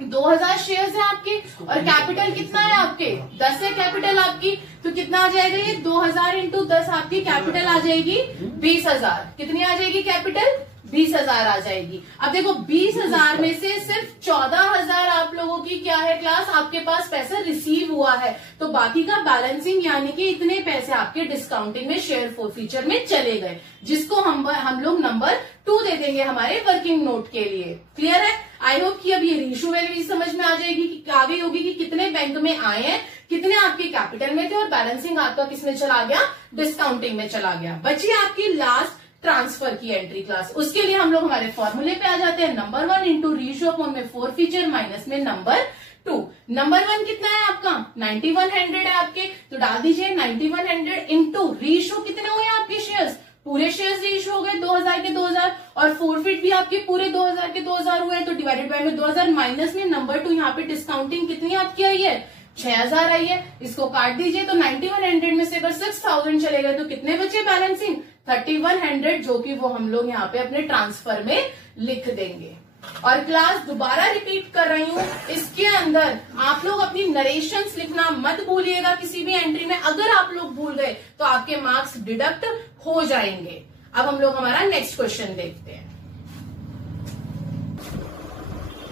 2000 शेयर्स है आपके और कैपिटल कितना है आपके? 10 है कैपिटल आपकी। तो कितना आ जाएगा ये? 2000 इंटू 10 आपकी कैपिटल आ जाएगी 20000। कितनी आ जाएगी कैपिटल? 20000 आ जाएगी। अब देखो 20000 में से सिर्फ 14000 आप लोगों की क्या है क्लास? आपके पास पैसा रिसीव हुआ है। तो बाकी का बैलेंसिंग यानी कि इतने पैसे आपके डिस्काउंटिंग में, शेयर फोरफीचर में चले गए, जिसको हम लोग नंबर 2 दे देंगे हमारे वर्किंग नोट के लिए। क्लियर है? आई होप कि अब ये रेशियो वैल्यू समझ में आ जाएगी कि आ गई होगी कि कितने बैंक में आए हैं, कितने आपके कैपिटल में थे और बैलेंसिंग आपका किसमें चला गया? डिस्काउंटिंग में चला गया। बची आपकी लास्ट ट्रांसफर की एंट्री क्लास। उसके लिए हम लोग हमारे फॉर्मूले पे आ जाते हैं। नंबर 1 इंटू रेशियो अपॉन में फोरफीचर माइनस में नंबर 2। नंबर 1 कितना है आपका? 9100 है आपके, तो डाल दीजिए 9100 इंटू रेशियो कितने हुए आपके शेयर्स? पूरे शेयर्स रेशियो हो गए 2000 के 2000 और फोरफिट भी आपके पूरे 2000 के 2000 हुए, तो डिवाइडेड बाय में 2000 माइनस में नंबर 2। यहाँ पे डिस्काउंटिंग कितनी आपकी आई है? 6000 आई है। इसको काट दीजिए तो 9100 में से अगर 6000 चले गए तो कितने बचे बैलेंसिंग? 3100, जो कि वो हम लोग यहाँ पे अपने ट्रांसफर में लिख देंगे। और क्लास दोबारा रिपीट कर रही हूँ, इसके अंदर आप लोग अपनी नरेशंस लिखना मत भूलिएगा किसी भी एंट्री में। अगर आप लोग भूल गए तो आपके मार्क्स डिडक्ट हो जाएंगे। अब हम लोग हमारा नेक्स्ट क्वेश्चन देखते हैं।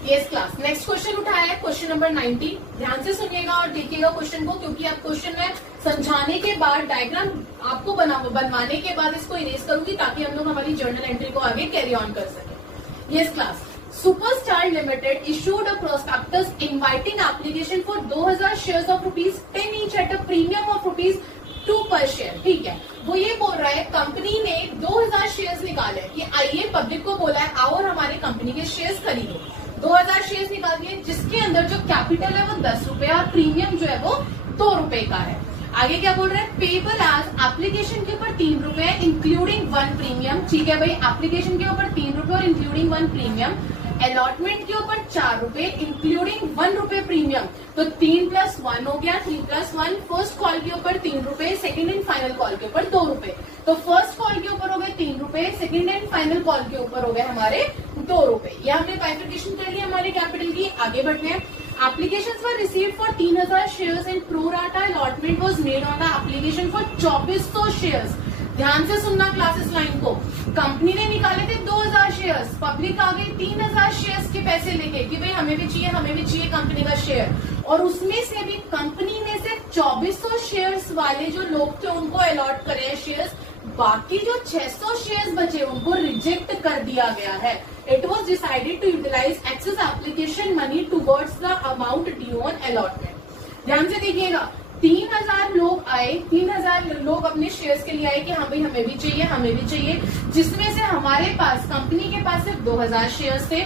यस क्लास, नेक्स्ट क्वेश्चन उठाया है क्वेश्चन नंबर 90। ध्यान से सुनिएगा और देखिएगा क्वेश्चन को, क्योंकि आप क्वेश्चन में समझाने के बाद, डायग्राम आपको बनवाने के बाद इसको इरेज करूंगी ताकि हम लोग हमारी जर्नल एंट्री को आगे कैरी ऑन कर सके। Yes class, Superstar Limited issued a prospectus inviting application for 2000 shares of ₹10 each at a premium of ₹2 per share। ठीक है, वो ये बोल रहा है कंपनी ने 2000 शेयर्स निकाले कि आइए, पब्लिक को बोला है आओ और हमारे कंपनी के शेयर्स खरीदो। 2000 शेयर्स निकाल दिए जिसके अंदर जो कैपिटल है वो 10 रुपए और प्रीमियम जो है वो 2 रुपए का है। आगे क्या बोल रहे हैं? पेबल एज एप्लीकेशन के ऊपर 3 रुपए इंक्लूडिंग 1 प्रीमियम। ठीक है भाई, एप्लीकेशन के ऊपर 3 रुपए और इंक्लूडिंग 1 प्रीमियम अलॉटमेंट के ऊपर 4 रुपए इंक्लूडिंग 1 रुपए प्रीमियम, तो 3 + 1 हो गया, 3 + 1। फर्स्ट कॉल के ऊपर 3 रुपए, सेकेंड एंड फाइनल कॉल के ऊपर 2 रुपए, तो फर्स्ट कॉल के ऊपर हो गए 3 रुपए, सेकेंड एंड फाइनल कॉल के ऊपर हो गए हमारे 2 रुपए। ये हमने बाइफिकेशन कर लिया हमारे कैपिटल की। आगे बढ़ते हैं। Applications were received for 3000 shares and pro rata allotment was made on the application for 2400 shares। ध्यान से सुनना क्लासेस लाइन को। कंपनी ने निकाले थे 2000 शेयर्स, पब्लिक आ गई 3000 शेयर्स के पैसे लेके कि भाई हमें भी चाहिए, हमें भी चाहिए कंपनी का शेयर, और उसमें से भी कंपनी ने सिर्फ 2400 शेयर्स वाले जो लोग थे उनको अलॉट करे हैं शेयर्स, बाकी जो 600 शेयर्स बचे उनको रिजेक्ट कर दिया गया है। It was decided to utilize excess application money towards the amount due on allotment। ध्यान से देखिएगा, 3000 लोग आए, 3000 लोग अपने शेयर्स के लिए आए कि हाँ भाई हमें भी चाहिए, हमें भी चाहिए, जिसमें से हमारे पास कंपनी के पास सिर्फ 2000 शेयर्स थे।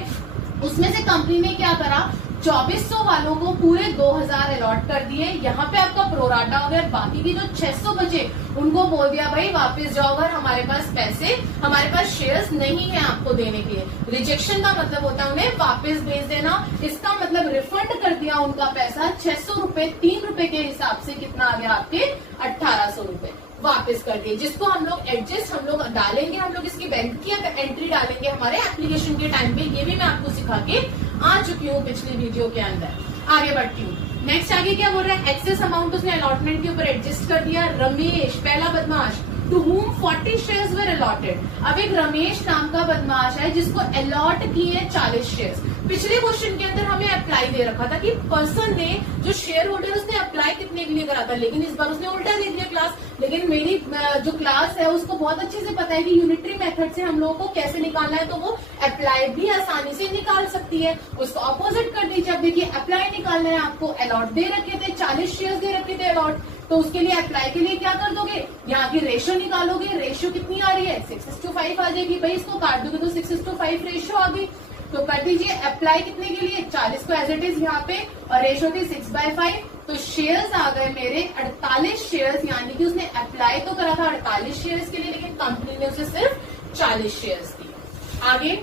उसमें से कंपनी ने क्या करा, 2400 वालों को पूरे 2000 अलॉट कर दिए। यहाँ पे आपका प्रोराटा हो गया। बाकी की जो 600 बचे उनको बोल दिया भाई वापस जाओ घर, हमारे पास पैसे, हमारे पास शेयर्स नहीं है आपको देने के लिए। रिजेक्शन का मतलब होता है उन्हें वापस भेज देना, इसका मतलब रिफंड कर दिया उनका पैसा। 600 रुपए 3 रुपए के हिसाब से कितना आ गया आपके 1800 रुपए वापस कर दिए, जिसको हम लोग एडजस्ट हम लोग डालेंगे, हम लोग इसकी बैंक की एंट्री डालेंगे हमारे एप्लीकेशन के टाइम पे। ये भी मैं आपको सिखा के आ चुकी हूँ पिछली वीडियो के अंदर। आगे बढ़ती हूँ। नेक्स्ट आगे क्या बोल रहा है, एक्सेस अमाउंट उसने अलॉटमेंट के ऊपर एडजस्ट कर दिया। रमेश पहला बदमाश, to whom 40 shares were allotted. अब एक रमेश नाम का बदमाश है जिसको अलॉट किए 40 शेयर्स। पिछले क्वेश्चन के अंदर हमें अप्लाई दे रखा था कि पर्सन ने, जो शेयर होल्डर, उसने अप्लाई कितने के लिए करा था, लेकिन इस बार उसने उल्टा दे दिया क्लास। लेकिन मेरी जो क्लास है उसको बहुत अच्छे से पता है कि यूनिटरी मेथड से हम लोगों को कैसे निकालना है, तो वो अप्लाई भी आसानी से निकाल सकती है। उसको अपोजिट कर दीजिए। अब देखिए अप्लाई निकालना है आपको, अलॉट दे रखे थे, 40 शेयर्स दे रखे थे अलॉट, तो उसके लिए अप्लाई के लिए क्या कर दोगे, यहाँ की रेशियो निकालोगे। रेशियो कितनी आ रही है, 6:5 आ जाएगी भाई। इसको काट दोगे तो 6:5 रेशियो आ गई। तो कर दीजिए अप्लाई कितने के लिए, 40 को एज इट इज यहाँ पे, और रेशियो थी 6/5। तो शेयर्स आ गए मेरे 48 शेयर्स, यानी कि उसने अप्लाई तो करा था 48 शेयर्स के लिए, लेकिन कंपनी ने उसे सिर्फ 40 शेयर्स दिए। आगे,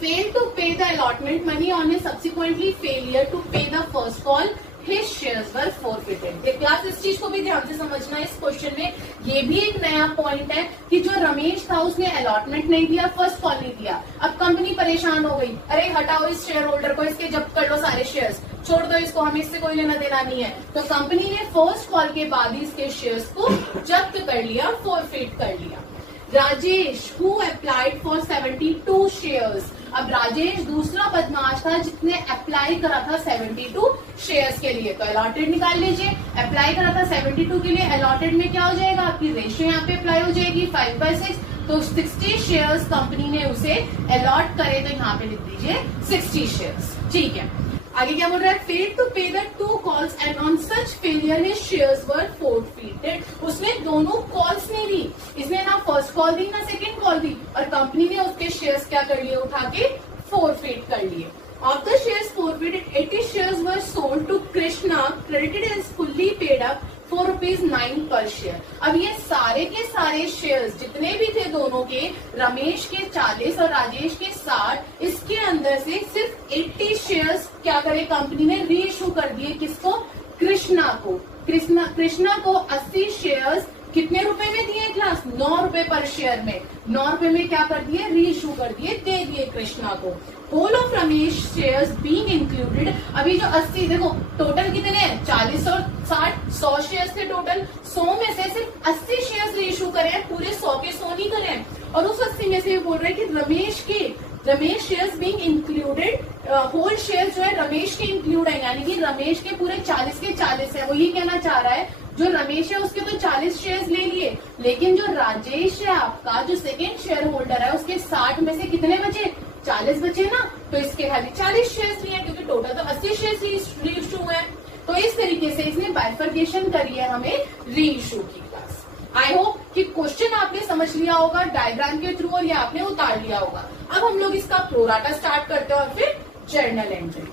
fail to pay the allotment money on a subsequently failure to pay the first call, his shares were forfeited। ये क्लास इस चीज को भी ध्यान से समझना है। इस क्वेश्चन में ये भी एक नया पॉइंट है कि जो रमेश था उसने अलॉटमेंट नहीं दिया, फर्स्ट कॉल नहीं दिया। अब कंपनी परेशान हो गई, अरे हटाओ इस शेयर होल्डर को, इसके जब्त कर लो सारे शेयर्स, छोड़ दो इसको, हमें इससे कोई लेना देना नहीं है। तो कंपनी ने फर्स्ट कॉल के बाद ही इसके शेयर्स को जब्त कर लिया, फॉरफिट कर लिया। Rajesh who applied for 72 shares. अब राजेश दूसरा बदमाश था जिसने अप्लाई करा था 72 शेयर्स के लिए, तो अलॉटेड निकाल लीजिए। अप्लाई करा था 72 के लिए, अलॉटेड में क्या हो जाएगा, आपकी रेशियो यहाँ पे अप्लाई हो जाएगी 5/6, तो 60 शेयर्स कंपनी ने उसे अलॉट करे, तो यहाँ पे लिख दीजिए 60 शेयर्स। ठीक है, आगे क्या बोल रहा है, fail to pay the 2 calls and on such failure his shares were forfeited. उसने दोनों कॉल्स नहीं दी, इसने ना फर्स्ट कॉल दी ना सेकंड कॉल दी, और कंपनी ने उसके शेयर्स क्या कर लिए, उठा के फोरफीट कर लिए। Of the shares forfeited 80 shares were sold to Krishna credited as fully paid up ₹4.9 per share. अब ये सारे के सारे शेयर्स जितने भी थे दोनों के, रमेश के 40 और राजेश के 60, इसके अंदर से सिर्फ 80 शेयर्स क्या करे कंपनी ने री इशू कर दिए। किसको, कृष्णा को। कृष्णा को 80 शेयर्स कितने रुपए में दिए क्लास, 9 रुपए पर शेयर में। 9 रुपए में क्या कर दिए, री इशू कर दिए, दे दिए कृष्णा को। Whole of Ramesh shares being included. अभी जो 80, देखो टोटल कितने हैं, 40 और 60, 100 शेयर्स थे टोटल। 100 में से सिर्फ 80 शेयर्स री इशू करे हैं, पूरे 100 के 100 नहीं करे हैं। और उस 80 में से बोल रहे हैं कि Ramesh shares being included, whole shares जो है रमेश के इंक्लूड है, यानी कि रमेश के पूरे 40 के 40 है। वो ये कहना चाह रहा है जो रमेश है उसके तो 40 शेयर्स ले लिए, लेकिन जो राजेश है आपका, जो सेकेंड शेयर होल्डर है, उसके 60 में से कितने बचे, 40 बचे ना, तो इसके खाली 40 शेयर्स लिए, क्योंकि टोटल तो 80 शेयर्स री इशू है। तो इस तरीके से इसने बाइफर्केशन करी है हमें री इशू की क्लास। आई होप कि क्वेश्चन आपने समझ लिया होगा डायग्राम के थ्रू, और ये आपने उतार लिया होगा। अब हम लोग इसका प्रोराटा स्टार्ट करते हैं और फिर जर्नल एंट्री।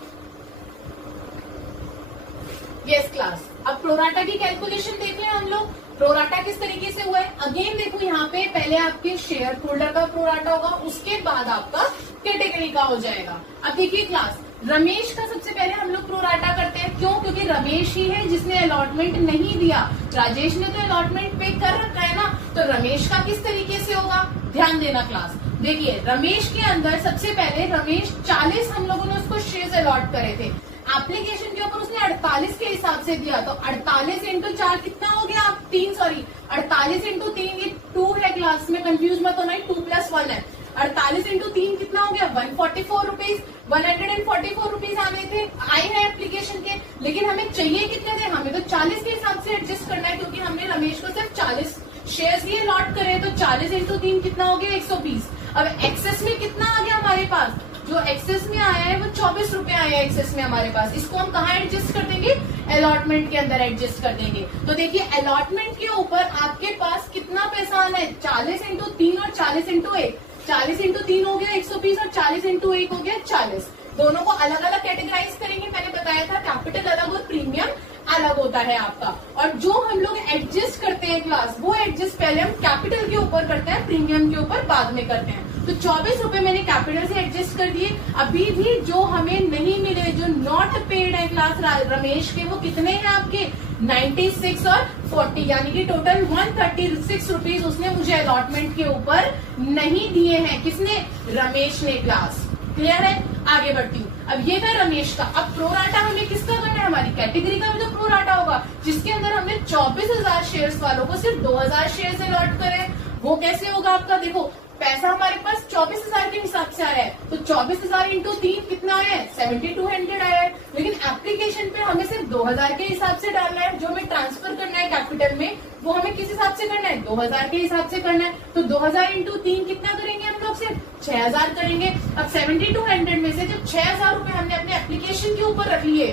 यस क्लास, अब प्रोराटा की कैलकुलेशन देख लें हम लोग। प्रोराटा किस तरीके से हुआ है, अगेन देखो यहाँ पे पहले आपके शेयर होल्डर का प्रोराटा होगा, उसके बाद आपका कैटेगरी का हो जाएगा। अब देखिए क्लास, रमेश का सबसे पहले हम लोग प्रोराटा करते हैं। क्यों? क्योंकि रमेश ही है जिसने अलॉटमेंट नहीं दिया। राजेश ने तो अलॉटमेंट पे कर रखा है ना, तो रमेश का किस तरीके से होगा, ध्यान देना क्लास। देखिए रमेश के अंदर सबसे पहले रमेश 40 हम लोगों ने उसको शेयर्स अलॉट करे थे। एप्लीकेशन के ऊपर उसने 48 के हिसाब से दिया, तो 48 इंटू 4 कितना हो गया, 3 सॉरी 48 इंटू 3 ये 2 है क्लास में, कंफ्यूज मत होना, 2 + 1 है। 48 इंटू 3 कितना हो गया, 144 रुपीज, 144 रुपीज आए हैं एप्लीकेशन के। लेकिन हमें चाहिए कितने थे, हमें तो 40 के हिसाब से एडजस्ट करना है, क्योंकि हमने रमेश को सिर्फ 40 शेयर्स ही अलॉट करे। तो 40 इंटू 3 कितना हो गया, 120। अब एक्सेस में कितना आ गया हमारे पास, जो एक्सेस में आया है वो 24 रुपए आया है एक्सेस में हमारे पास। इसको हम कहाँ एडजस्ट कर देंगे, अलॉटमेंट के अंदर एडजस्ट कर देंगे। तो देखिए अलॉटमेंट के ऊपर आपके पास कितना पैसा आना है, 40 इंटू 3 और 40 इंटू 1। 40 इंटू 3 हो गया 120 और 40 इंटू 1 हो गया 40। दोनों को अलग अलग कैटेगराइज करेंगे। मैंने बताया था कैपिटल अलग और प्रीमियम अलग होता है आपका। और जो हम लोग एडजस्ट करते हैं क्लास, वो एडजस्ट पहले हम कैपिटल के ऊपर करते हैं, प्रीमियम के ऊपर बाद में करते हैं। तो 24 रुपए मैंने कैपिटल से एडजस्ट कर दिए। अभी भी जो हमें नहीं मिले, जो नॉट पेड है क्लास रमेश के, वो कितने हैं आपके, 96 और 40, यानी कि टोटल 136 रुपीज उसने मुझे अलॉटमेंट के ऊपर नहीं दिए हैं। किसने, रमेश ने क्लास। क्लियर है, आगे बढ़ती हूँ। अब ये था रमेश का। अब प्रोराटा हमें किसका करना है, हमारी कैटेगरी का भी तो प्रोराटा होगा, जिसके अंदर हमने 24,000 शेयर्स वालों को सिर्फ 2,000 शेयर्स अलॉट करे। वो कैसे होगा आपका, देखो पैसा हमारे पास 24,000 के हिसाब से आया है, तो 24,000 इंटू 3 कितना आया है, 7200 आया है। लेकिन एप्लीकेशन पे हमें सिर्फ 2,000 के हिसाब से डालना है। जो हमें ट्रांसफर करना है कैपिटल में, वो हमें किस हिसाब से करना है, 2,000 के हिसाब से करना है। तो 2,000 इंटू 3 कितना करेंगे हम लोग, सिर्फ 6,000 करेंगे। अब 7200 में से जब 6,000 रुपए हमने अपने एप्लीकेशन के ऊपर रख लिए,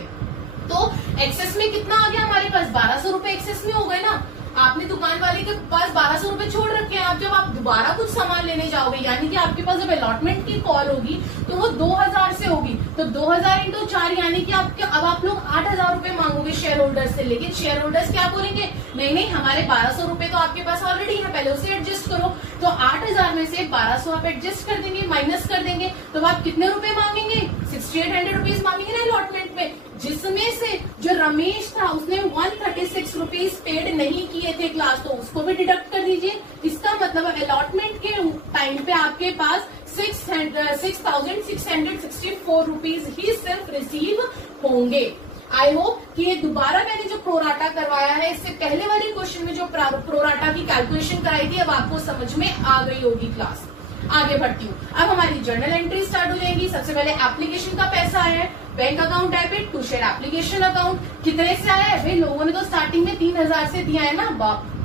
तो एक्सेस में कितना आ गया हमारे पास, 1,200 रुपए एक्सेस में हो गए ना। आपने दुकान वाले के पास 1,200 रुपए छोड़ रखे हैं। आप जब आप दोबारा कुछ सामान लेने जाओगे, यानी कि आपके पास जब अलॉटमेंट की कॉल होगी, तो वो 2,000 से होगी। तो 2,000 इंटू 4, यानी कि आपके अब आप लोग 8,000 रुपए मांगोगे शेयर होल्डर से। लेकिन शेयर होल्डर्स क्या बोलेंगे, नहीं नहीं हमारे 1,200 रुपए तो आपके पास ऑलरेडी है, पहले उसे एडजस्ट करो। तो 8,000 में से 1,200 आप एडजस्ट कर देंगे, माइनस कर देंगे, तो आप कितने रुपए मांगेंगे, 6,800 रुपीज मांगेंगे ना अलॉटमेंट में। जिसमें से जो रमेश था उसने 136 रुपीज पेड नहीं किए थे क्लास, तो उसको भी डिडक्ट कर दीजिए। इसका मतलब अलॉटमेंट के टाइम पे आपके पास 6,664 रुपीज ही सिर्फ रिसीव होंगे। आई होप कि ये दोबारा मैंने जो प्रोराटा करवाया है, इससे पहले वाले क्वेश्चन में जो प्रोराटा की कैलकुलेशन कराई थी, अब आपको समझ में आ गई होगी क्लास। आगे बढ़ती हूँ। अब हमारी जर्नल एंट्री स्टार्ट हो जाएगी। सबसे पहले एप्लीकेशन का पैसा है, bank account debit to share application account. कितने से आया है भाई, लोगों ने तो स्टार्टिंग में 3,000 से दिया है ना,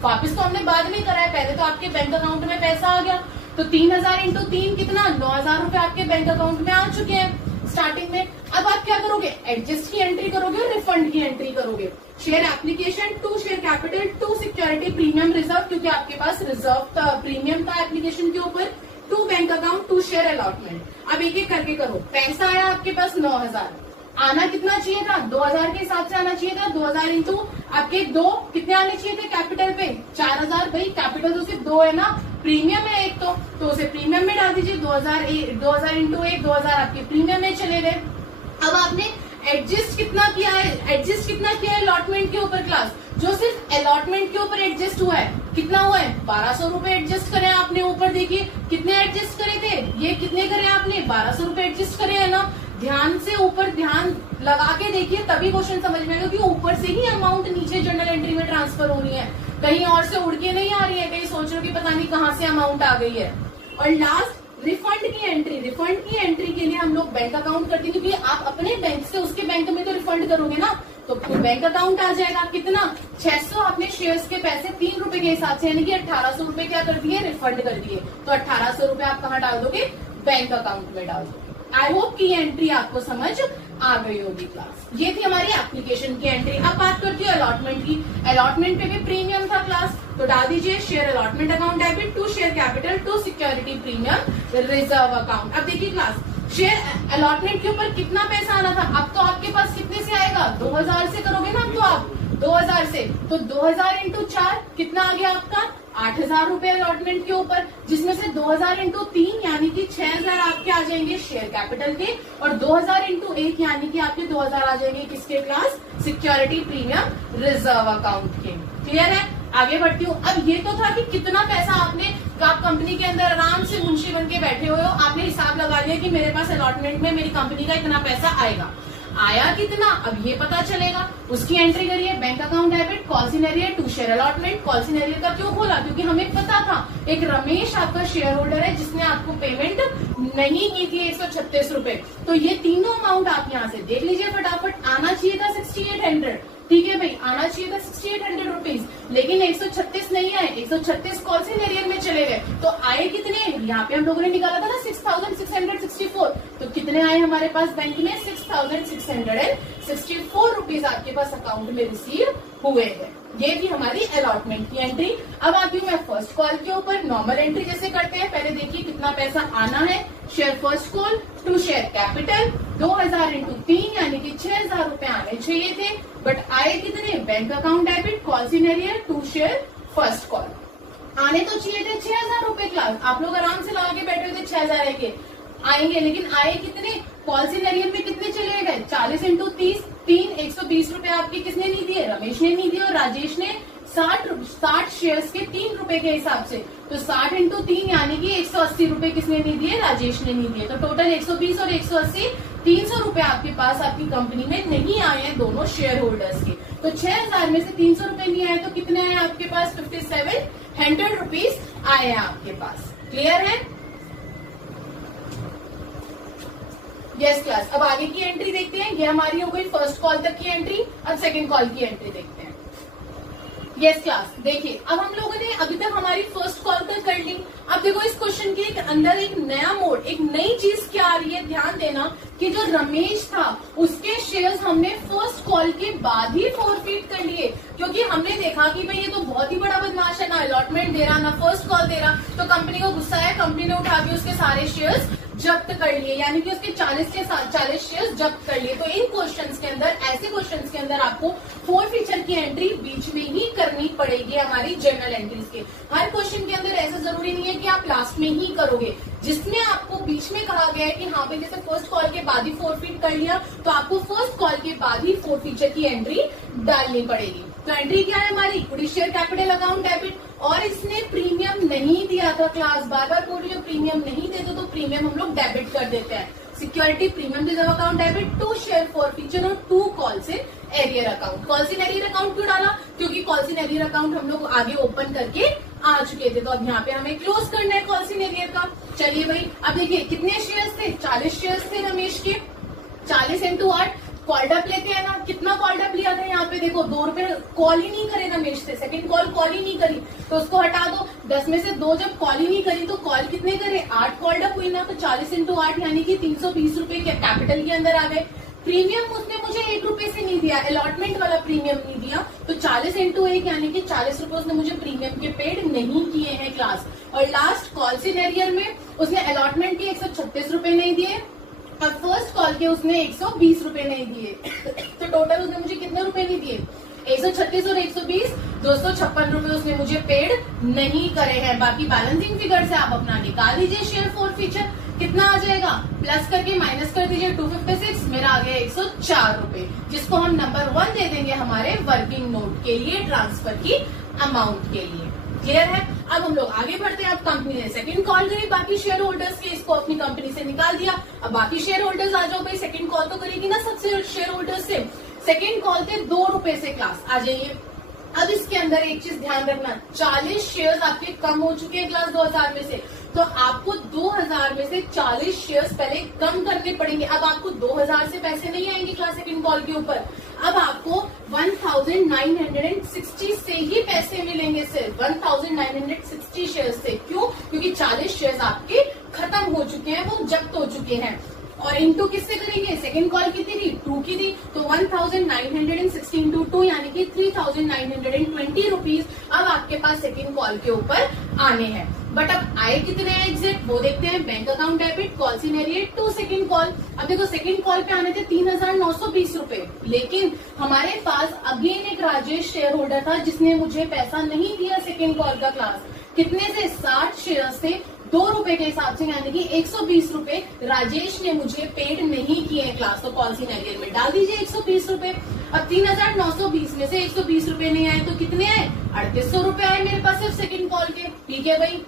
वापस तो हमने बाद में करा है, पहले तो आपके बैंक अकाउंट में पैसा आ गया। तो 3,000 इंटू 3 कितना, 9,000 रुपए आपके बैंक अकाउंट में आ चुके हैं स्टार्टिंग में। अब आप क्या करोगे, एडजस्ट की एंट्री करोगे और रिफंड की एंट्री करोगे। Share application to share capital to security premium reserve, क्योंकि आपके पास रिजर्व प्रीमियम था एप्लीकेशन के ऊपर, to bank account to share allotment. अब एक एक करके करो। पैसा आया आपके पास 9,000, आना कितना चाहिए था, 2,000 के हिसाब से आना चाहिए था। 2,000 इंटू आपके 2 कितने आने चाहिए थे कैपिटल पे, 4,000। भाई कैपिटल तो सिर्फ 2 है ना, प्रीमियम है एक, तो उसे प्रीमियम में डाल दीजिए। 2,000 इंटू 1, 2,000 आपके प्रीमियम में चले गए। अब आपने एडजस्ट कितना किया है अलॉटमेंट के ऊपर क्लास, जो सिर्फ अलॉटमेंट के ऊपर एडजस्ट हुआ है, कितना हुआ है, 1,200 रुपए एडजस्ट करे आपने ऊपर। देखिए कितने एडजस्ट करे थे, ये कितने करे आपने, 1,200 रुपए एडजस्ट करे है ना। ध्यान से ऊपर ध्यान लगा के देखिए, तभी क्वेश्चन समझ में आएगा कि ऊपर से ही अमाउंट नीचे जर्नल एंट्री में ट्रांसफर हो रही है, कहीं और से उड़ के नहीं आ रही है, कहीं सोच रहे हो कि पता नहीं कहाँ से अमाउंट आ गई है। और लास्ट रिफंड की एंट्री के लिए हम लोग बैंक अकाउंट करते हैं, क्योंकि आप अपने बैंक से उसके बैंक में तो रिफंड करोगे ना, तो बैंक अकाउंट आ जाएगा। कितना, 600 आपने शेयर्स के पैसे 3 रुपए के हिसाब से, यानी कि 1,800 रुपए क्या कर दिए, रिफंड कर दिए। तो 1,800 रुपए आप कहाँ डाल दोगे, बैंक अकाउंट में डाल दोगे। आई होप की एंट्री आपको समझ आ गई होगी क्लास। ये थी हमारी एप्लीकेशन की एंट्री। अब बात करती है अलॉटमेंट की। अलॉटमेंट पे भी प्रीमियम था क्लास, तो डाल दीजिए share allotment account debit to share capital to security premium reserve account. अब देखिए क्लास, शेयर अलॉटमेंट के ऊपर कितना पैसा आना था, अब तो आपके पास कितने से आएगा, 2,000 से करोगे ना अब तो आप 2,000 से, तो 2,000 इंटू 4 कितना आ गया आपका, 8,000 रुपए अलॉटमेंट के ऊपर, जिसमें से 2,000 इंटू 3 यानी कि 6,000 आपके आ जाएंगे शेयर कैपिटल के, और 2,000 इंटू 1 यानी कि आपके 2,000 आ जाएंगे किसके class, security premium reserve account के। क्लियर है? आगे बढ़ती हूँ। अब ये तो था कि कितना पैसा आपने, आप कंपनी के अंदर आराम से मुंशी बन के बैठे हुए हो, आपने हिसाब लगा लिया कि मेरे पास अलॉटमेंट में मेरी कंपनी का इतना पैसा आएगा। आया कितना अब ये पता चलेगा, उसकी एंट्री करिए। Bank account debit, call in arrear, 2 share allotment. Call in arrear का क्यों खोला, क्योंकि हमें पता था एक रमेश आपका शेयर होल्डर है जिसने आपको पेमेंट नहीं की थी 136 रुपए। तो ये तीनों अमाउंट आप यहाँ से देख लीजिए फटाफट। आना चाहिए था 6800, ठीक है भाई, आना चाहिए था 6800 रुपीज, लेकिन 136 नहीं आए, 136 कॉल सिनेरियर में चले गए। तो आए कितने, यहाँ पे हम लोगों ने निकाला था ना 6,664, तो कितने आए हमारे पास बैंक में, 6,664 रुपीज आपके पास अकाउंट में रिसीव हुए हैं। ये भी हमारी अलॉटमेंट की एंट्री। अब आती हूँ मैं फर्स्ट कॉल के ऊपर। नॉर्मल एंट्री जैसे करते हैं, पहले देखिए कितना पैसा आना है। Share first call, 2 share capital, 2,000 into 3 यानी कि 6,000 रुपए आने चाहिए थे, बट आए कितने, bank account debit, call in arrear, 2 share first call. आने तो चाहिए थे 6,000 रुपए क्लास, आप लोग आराम से लगा के बैठे हुए थे 6,000 आएंगे, लेकिन आए कितने, कॉल सिनेरियर में कितने चले गए, 40 इंटू 3 120 रुपए आपके किसने नहीं दिए, रमेश ने नहीं दिए, और राजेश ने 60 शेयर्स के 3 रुपए के हिसाब से, तो 60 इंटू 3 यानी कि 180 रुपए किसने नहीं दिए, राजेश ने नहीं दिए। तो टोटल 120 और 180 300 रुपए आपके पास आपकी कंपनी में नहीं आए हैं दोनों शेयर होल्डर्स के। तो 6,000 में से 300 रुपए नहीं आए, तो कितने आए आपके पास, 5,700 रुपीज आए हैं आपके पास। क्लियर है? Yes class. अब आगे की एंट्री देखते हैं। ये हमारी हो गई फर्स्ट कॉल तक की एंट्री। अब सेकंड कॉल की एंट्री देखते हैं। यस क्लास, देखिए अब हम लोगों ने अभी तक हमारी फर्स्ट कॉल तक कर ली। अब देखो इस क्वेश्चन के अंदर एक नया मोड, एक नई चीज क्या आ रही है, ध्यान देना कि जो रमेश था उसके शेयर्स हमने फर्स्ट कॉल के बाद ही फोरफीट कर लिए, क्योंकि हमने देखा कि भाई ये तो बहुत ही बड़ा बदमाश है, ना अलॉटमेंट दे रहा ना फर्स्ट कॉल दे रहा। तो कंपनी को गुस्सा है, कंपनी ने उठा के उसके सारे शेयर्स जब्त कर लिए, यानी कि उसके 40 के 40 शेयर्स जब्त कर लिए। तो इन क्वेश्चंस के अंदर, ऐसे क्वेश्चंस के अंदर आपको फोरफीचर की एंट्री बीच में ही करनी पड़ेगी हमारी जनरल एंट्रीज के। हर क्वेश्चन के अंदर ऐसा जरूरी नहीं है कि आप लास्ट में ही करोगे। जिसमें आपको बीच में कहा गया है कि हाँ भाई जैसे फर्स्ट कॉल के बाद ही फोरफीट कर लिया, तो आपको फर्स्ट कॉल के बाद ही फोरफीचर की एंट्री डालनी पड़ेगी। तो एंट्री क्या है हमारी, equity share capital account debit, और इसने प्रीमियम नहीं दिया था क्लास, बार बार बोल रही हूँ प्रीमियम नहीं देते तो प्रीमियम हम लोग डेबिट कर देते हैं। Security premium reserve account debit, 2 share forfeiture और 2 कॉल से arrear account. Call in arrear account क्यों डाला, क्योंकि कॉल इन एरियर अकाउंट हम लोग आगे ओपन करके आ चुके थे, तो अब यहाँ पे हमें क्लोज करना है कॉल इन एरियर का। चलिए भाई, अब देखिए कितने शेयर्स थे, 40 शेयर्स थे रमेश के, 40 इंटू 8 कॉल्डअप लेते हैं ना, कितना कॉल्डअप लिया था यहाँ पे देखो, 2 रुपए कॉल ही नहीं करे रमेश से, सेकंड कॉल ही नहीं करी, तो उसको हटा दो। 10 में से 2 जब कॉल ही नहीं करी तो कॉल कितने करे, 8 कॉल्डअप हुई ना, तो 40 इंटू 8 यानी कि 320 रुपए के कैपिटल के अंदर आ गए। प्रीमियम उसने मुझे 1 रुपए से नहीं दिया, अलॉटमेंट वाला प्रीमियम नहीं दिया, तो 40 इंटू 1 यानी कि 40 रुपए उसने मुझे प्रीमियम के पेड नहीं किए हैं क्लास। और लास्ट कॉल इन एरियर में उसने अलॉटमेंट के 136 रुपए नहीं दिए, और फर्स्ट कॉल के उसने 120 रुपए नहीं दिए, तो टोटल उसने मुझे कितने रुपए नहीं दिए, 136 और 120, 256 रुपए उसने मुझे पेड नहीं करे हैं। बाकी बैलेंसिंग फिगर से आप अपना निकाल लीजिए शेयर फॉरफीचर, कितना आ जाएगा, प्लस करके माइनस कर दीजिए, 256 मेरा आ गया 104 रुपए, जिसको हम नंबर 1 दे देंगे हमारे वर्किंग नोट के लिए, ट्रांसफर की अमाउंट के लिए। क्लियर है? अब हम लोग आगे बढ़ते हैं। अब कंपनी ने सेकंड कॉल करी बाकी शेयर होल्डर्स के, इसको अपनी कंपनी से निकाल दिया। अब बाकी शेयर होल्डर्स आ जाओ भाई, सेकंड कॉल तो करेगी ना सबसे शेयर होल्डर्स से। सेकंड कॉल थे 2 रुपए से क्लास, आ जाइए। अब इसके अंदर एक चीज ध्यान रखना, 40 शेयर्स आपके कम हो चुके हैं क्लास 2000 में से, तो आपको 2000 में से 40 शेयर्स पहले कम करने पड़ेंगे। अब आपको 2000 से पैसे नहीं आएंगे क्लास सेकंड कॉल के ऊपर, अब आपको 1960 से ही पैसे मिलेंगे, सिर्फ 1960 शेयर्स से। क्यों? क्योंकि 40 शेयर्स आपके खत्म हो चुके हैं, वो जब्त हो चुके हैं। और इंटू किससे करेंगे, सेकंड कॉल कितनी थी, 2 की थी, तो 1960 इंटू 2 यानी कि 3920 रुपीज अब आपके पास सेकंड कॉल के ऊपर आने हैं। बट अब आए कितने एग्जिट वो देखते हैं। Bank account debit, call scenario to second call. अब देखो सेकंड कॉल पे आने थे 3,920 रुपए, लेकिन हमारे पास अगेन एक राजेश शेयर होल्डर था जिसने मुझे पैसा नहीं दिया सेकंड कॉल का क्लास। कितने से 60 शेयर से 2 रुपए के हिसाब से, यानी कि 120 रुपए राजेश ने मुझे पेड नहीं किए हैं क्लास। तो कॉल सिनेरियो में डाल दीजिए 120 रुपए। अब 3,920 में से 120 रुपए नहीं आए तो कितने आए? 3800 रुपए आए मेरे पास सिर्फ सेकंड कॉल के। ठीक है भाई,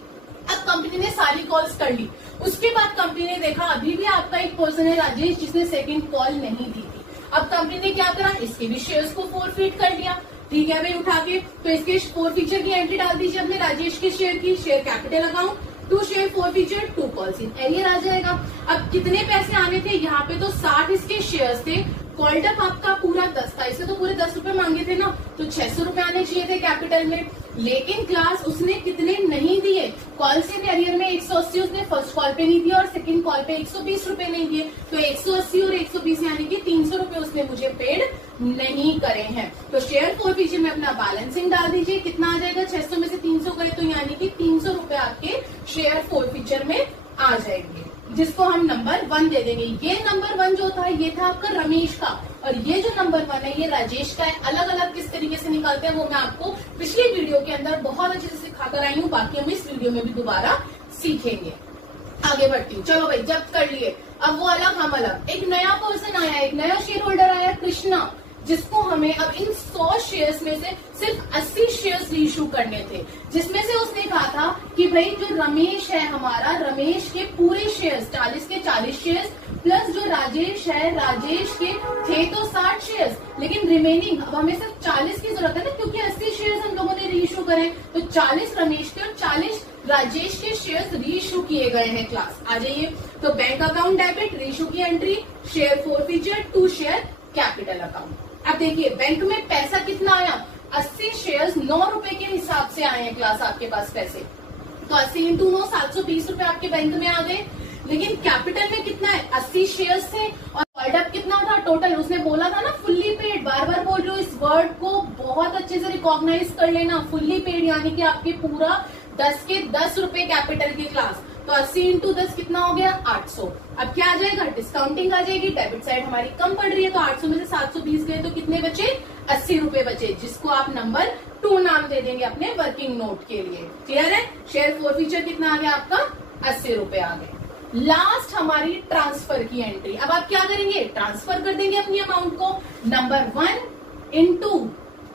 अब कंपनी ने सारी कॉल्स कर ली। उसके बाद कंपनी ने देखा अभी भी आपका एक पर्सन है राजेश जिसने सेकंड कॉल नहीं दी थी। अब कंपनी ने क्या करा, इसके भी शेयर्स को फोरफीट कर लिया। ठीक है भाई, उठा के तो इसके फोरफीचर की एंट्री डाल दीजिए अपने राजेश के शेयर की, share capital account, 2 share forfeiture 2 calls in arrear आ जाएगा। अब कितने पैसे आने थे यहाँ पे? तो 60 इसके शेयर्स थे, कॉल्ड अप आपका पूरा 10 था, इसे तो पूरे 10 रुपए मांगे थे ना, तो 600 रुपए आने चाहिए थे कैपिटल में। लेकिन क्लास उसने कितने नहीं दिए, कॉल से एरियर में 180 उसने फर्स्ट कॉल पे नहीं दिया और सेकंड कॉल पे 120 रुपए नहीं दिए। तो 180 और 120 यानी कि 300 रुपए उसने मुझे पेड नहीं करे हैं। तो शेयर फोरफीचर में अपना बैलेंसिंग डाल दीजिए, कितना आ जाएगा? 600 में से 300 करे तो यानी कि 300 रुपए आपके शेयर फोरफीचर में आ जाएंगे, जिसको हम नंबर 1 दे देंगे। ये नंबर 1 जो था ये था आपका रमेश का, और ये जो नंबर 1 है ये राजेश का है। अलग अलग किस तरीके से निकालते हैं वो मैं आपको पिछली वीडियो के अंदर बहुत अच्छे से सिखाकर आई हूँ, बाकी हम इस वीडियो में भी दोबारा सीखेंगे। आगे बढ़ती हूँ, चलो भाई जब्त कर लिए, अब वो अलग हम अलग। एक नया पर्सन आया, एक नया शेयर होल्डर आया कृष्णा, जिसको हमें अब इन 100 शेयर्स में से सिर्फ 80 शेयर्स रीइश्यू करने थे, जिसमें से उसने कहा था कि भाई जो रमेश है हमारा, रमेश के पूरे शेयर्स 40 के 40 शेयर्स प्लस जो राजेश है, राजेश के थे तो 60 शेयर्स, लेकिन रिमेनिंग अब हमें सिर्फ 40 की जरूरत है ना, क्योंकि 80 शेयर्स हम लोगों ने रीइश्यू करे, तो 40 रमेश के और 40 राजेश के शेयर्स रीइश्यू किए गए हैं क्लास। आ जाइए, तो बैंक अकाउंट डेबिट, रीइश्यू की entry, share forfeiture, 2 share capital account. अब देखिए बैंक में पैसा कितना आया, 80 शेयर्स 9 रुपए के हिसाब से आए हैं क्लास आपके पास पैसे, तो 80 इंटू 9 720 रुपए आपके बैंक में आ गए। लेकिन कैपिटल में कितना है, 80 शेयर्स थे और कॉल्ड अप कितना था टोटल, उसने बोला था ना फुल्ली पेड, बार बार बोल रही हूँ, इस वर्ड को बहुत अच्छे से रिकॉग्नाइज कर लेना। फुल्ली पेड यानी कि आपके पूरा 10 के 10 रुपए कैपिटल की क्लास, तो 80 इंटू 10 कितना हो गया, 800। अब क्या आ जाएगा, डिस्काउंटिंग आ जाएगी, डेबिट साइड हमारी कम पड़ रही है, तो 800 में से 720 गए तो कितने बचे, 80 रुपए बचे, जिसको आप नंबर 2 नाम दे देंगे अपने वर्किंग नोट के लिए। क्लियर है? शेयर फोरफीचर कितना आ गया आपका, 80 रुपए आ गए। लास्ट हमारी ट्रांसफर की एंट्री। अब आप क्या करेंगे, ट्रांसफर कर देंगे अपनी अमाउंट को, नंबर 1 इंटू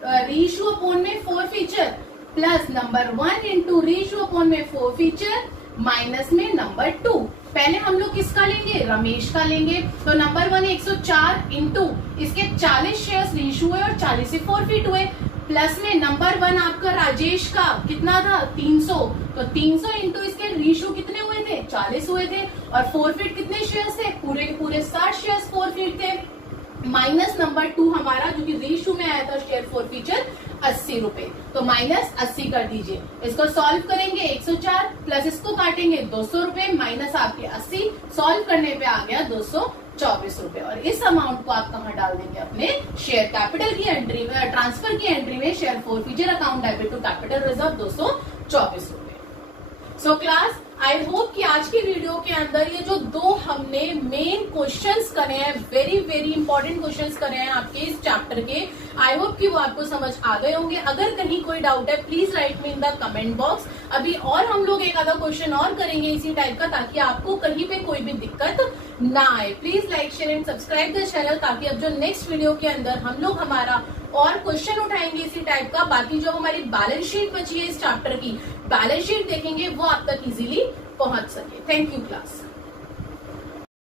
रीइश्यू अपॉन में forfeiture plus number 1 into reissue upon में फोरफीचर माइनस में नंबर 2। पहले हम लोग किसका लेंगे, रमेश का लेंगे, तो नंबर 1 104 इंटू इसके 40 शेयर्स रीइश्यू हुए और 40 से फोरफीट हुए, प्लस में नंबर 1 आपका राजेश का कितना था, 300, तो 300 इंटू इसके रीइश्यू कितने हुए थे, 40 हुए थे, और फोरफीट कितने शेयर्स थे, पूरे के पूरे 60 शेयर्स फोरफीट थे, माइनस नंबर 2 हमारा जो कि रीइश्यू में आया था शेयर फोरफीचर 80 रुपए, तो माइनस 80 कर दीजिए। इसको सॉल्व करेंगे 104 प्लस इसको काटेंगे 200 रुपए माइनस आपके 80, सॉल्व करने पे आ गया 224 रुपए, और इस अमाउंट को आप कहाँ डाल देंगे, अपने शेयर कैपिटल की एंट्री में, ट्रांसफर की एंट्री में, share forfeiture account debit to capital reserve 224 रुपए। सो क्लास आई होप कि आज की वीडियो के अंदर ये जो 2 हमने मेन क्वेश्चंस करे हैं, वेरी वेरी इंपॉर्टेंट क्वेश्चंस करे हैं आपके इस चैप्टर के, आई होप कि वो आपको समझ आ गए होंगे। अगर कहीं कोई डाउट है please right me in the comment box. अभी और हम लोग एक आधा क्वेश्चन और करेंगे इसी टाइप का, ताकि आपको कहीं पे कोई भी दिक्कत ना आए। Please like share and subscribe the channel, ताकि अब जो नेक्स्ट वीडियो के अंदर हम लोग हमारा और क्वेश्चन उठाएंगे इसी टाइप का, बाकी जो हमारी बैलेंस शीट बची है इस चैप्टर की, बैलेंस शीट देखेंगे वो आप तक इजीली पहुंच सके। Thank you class.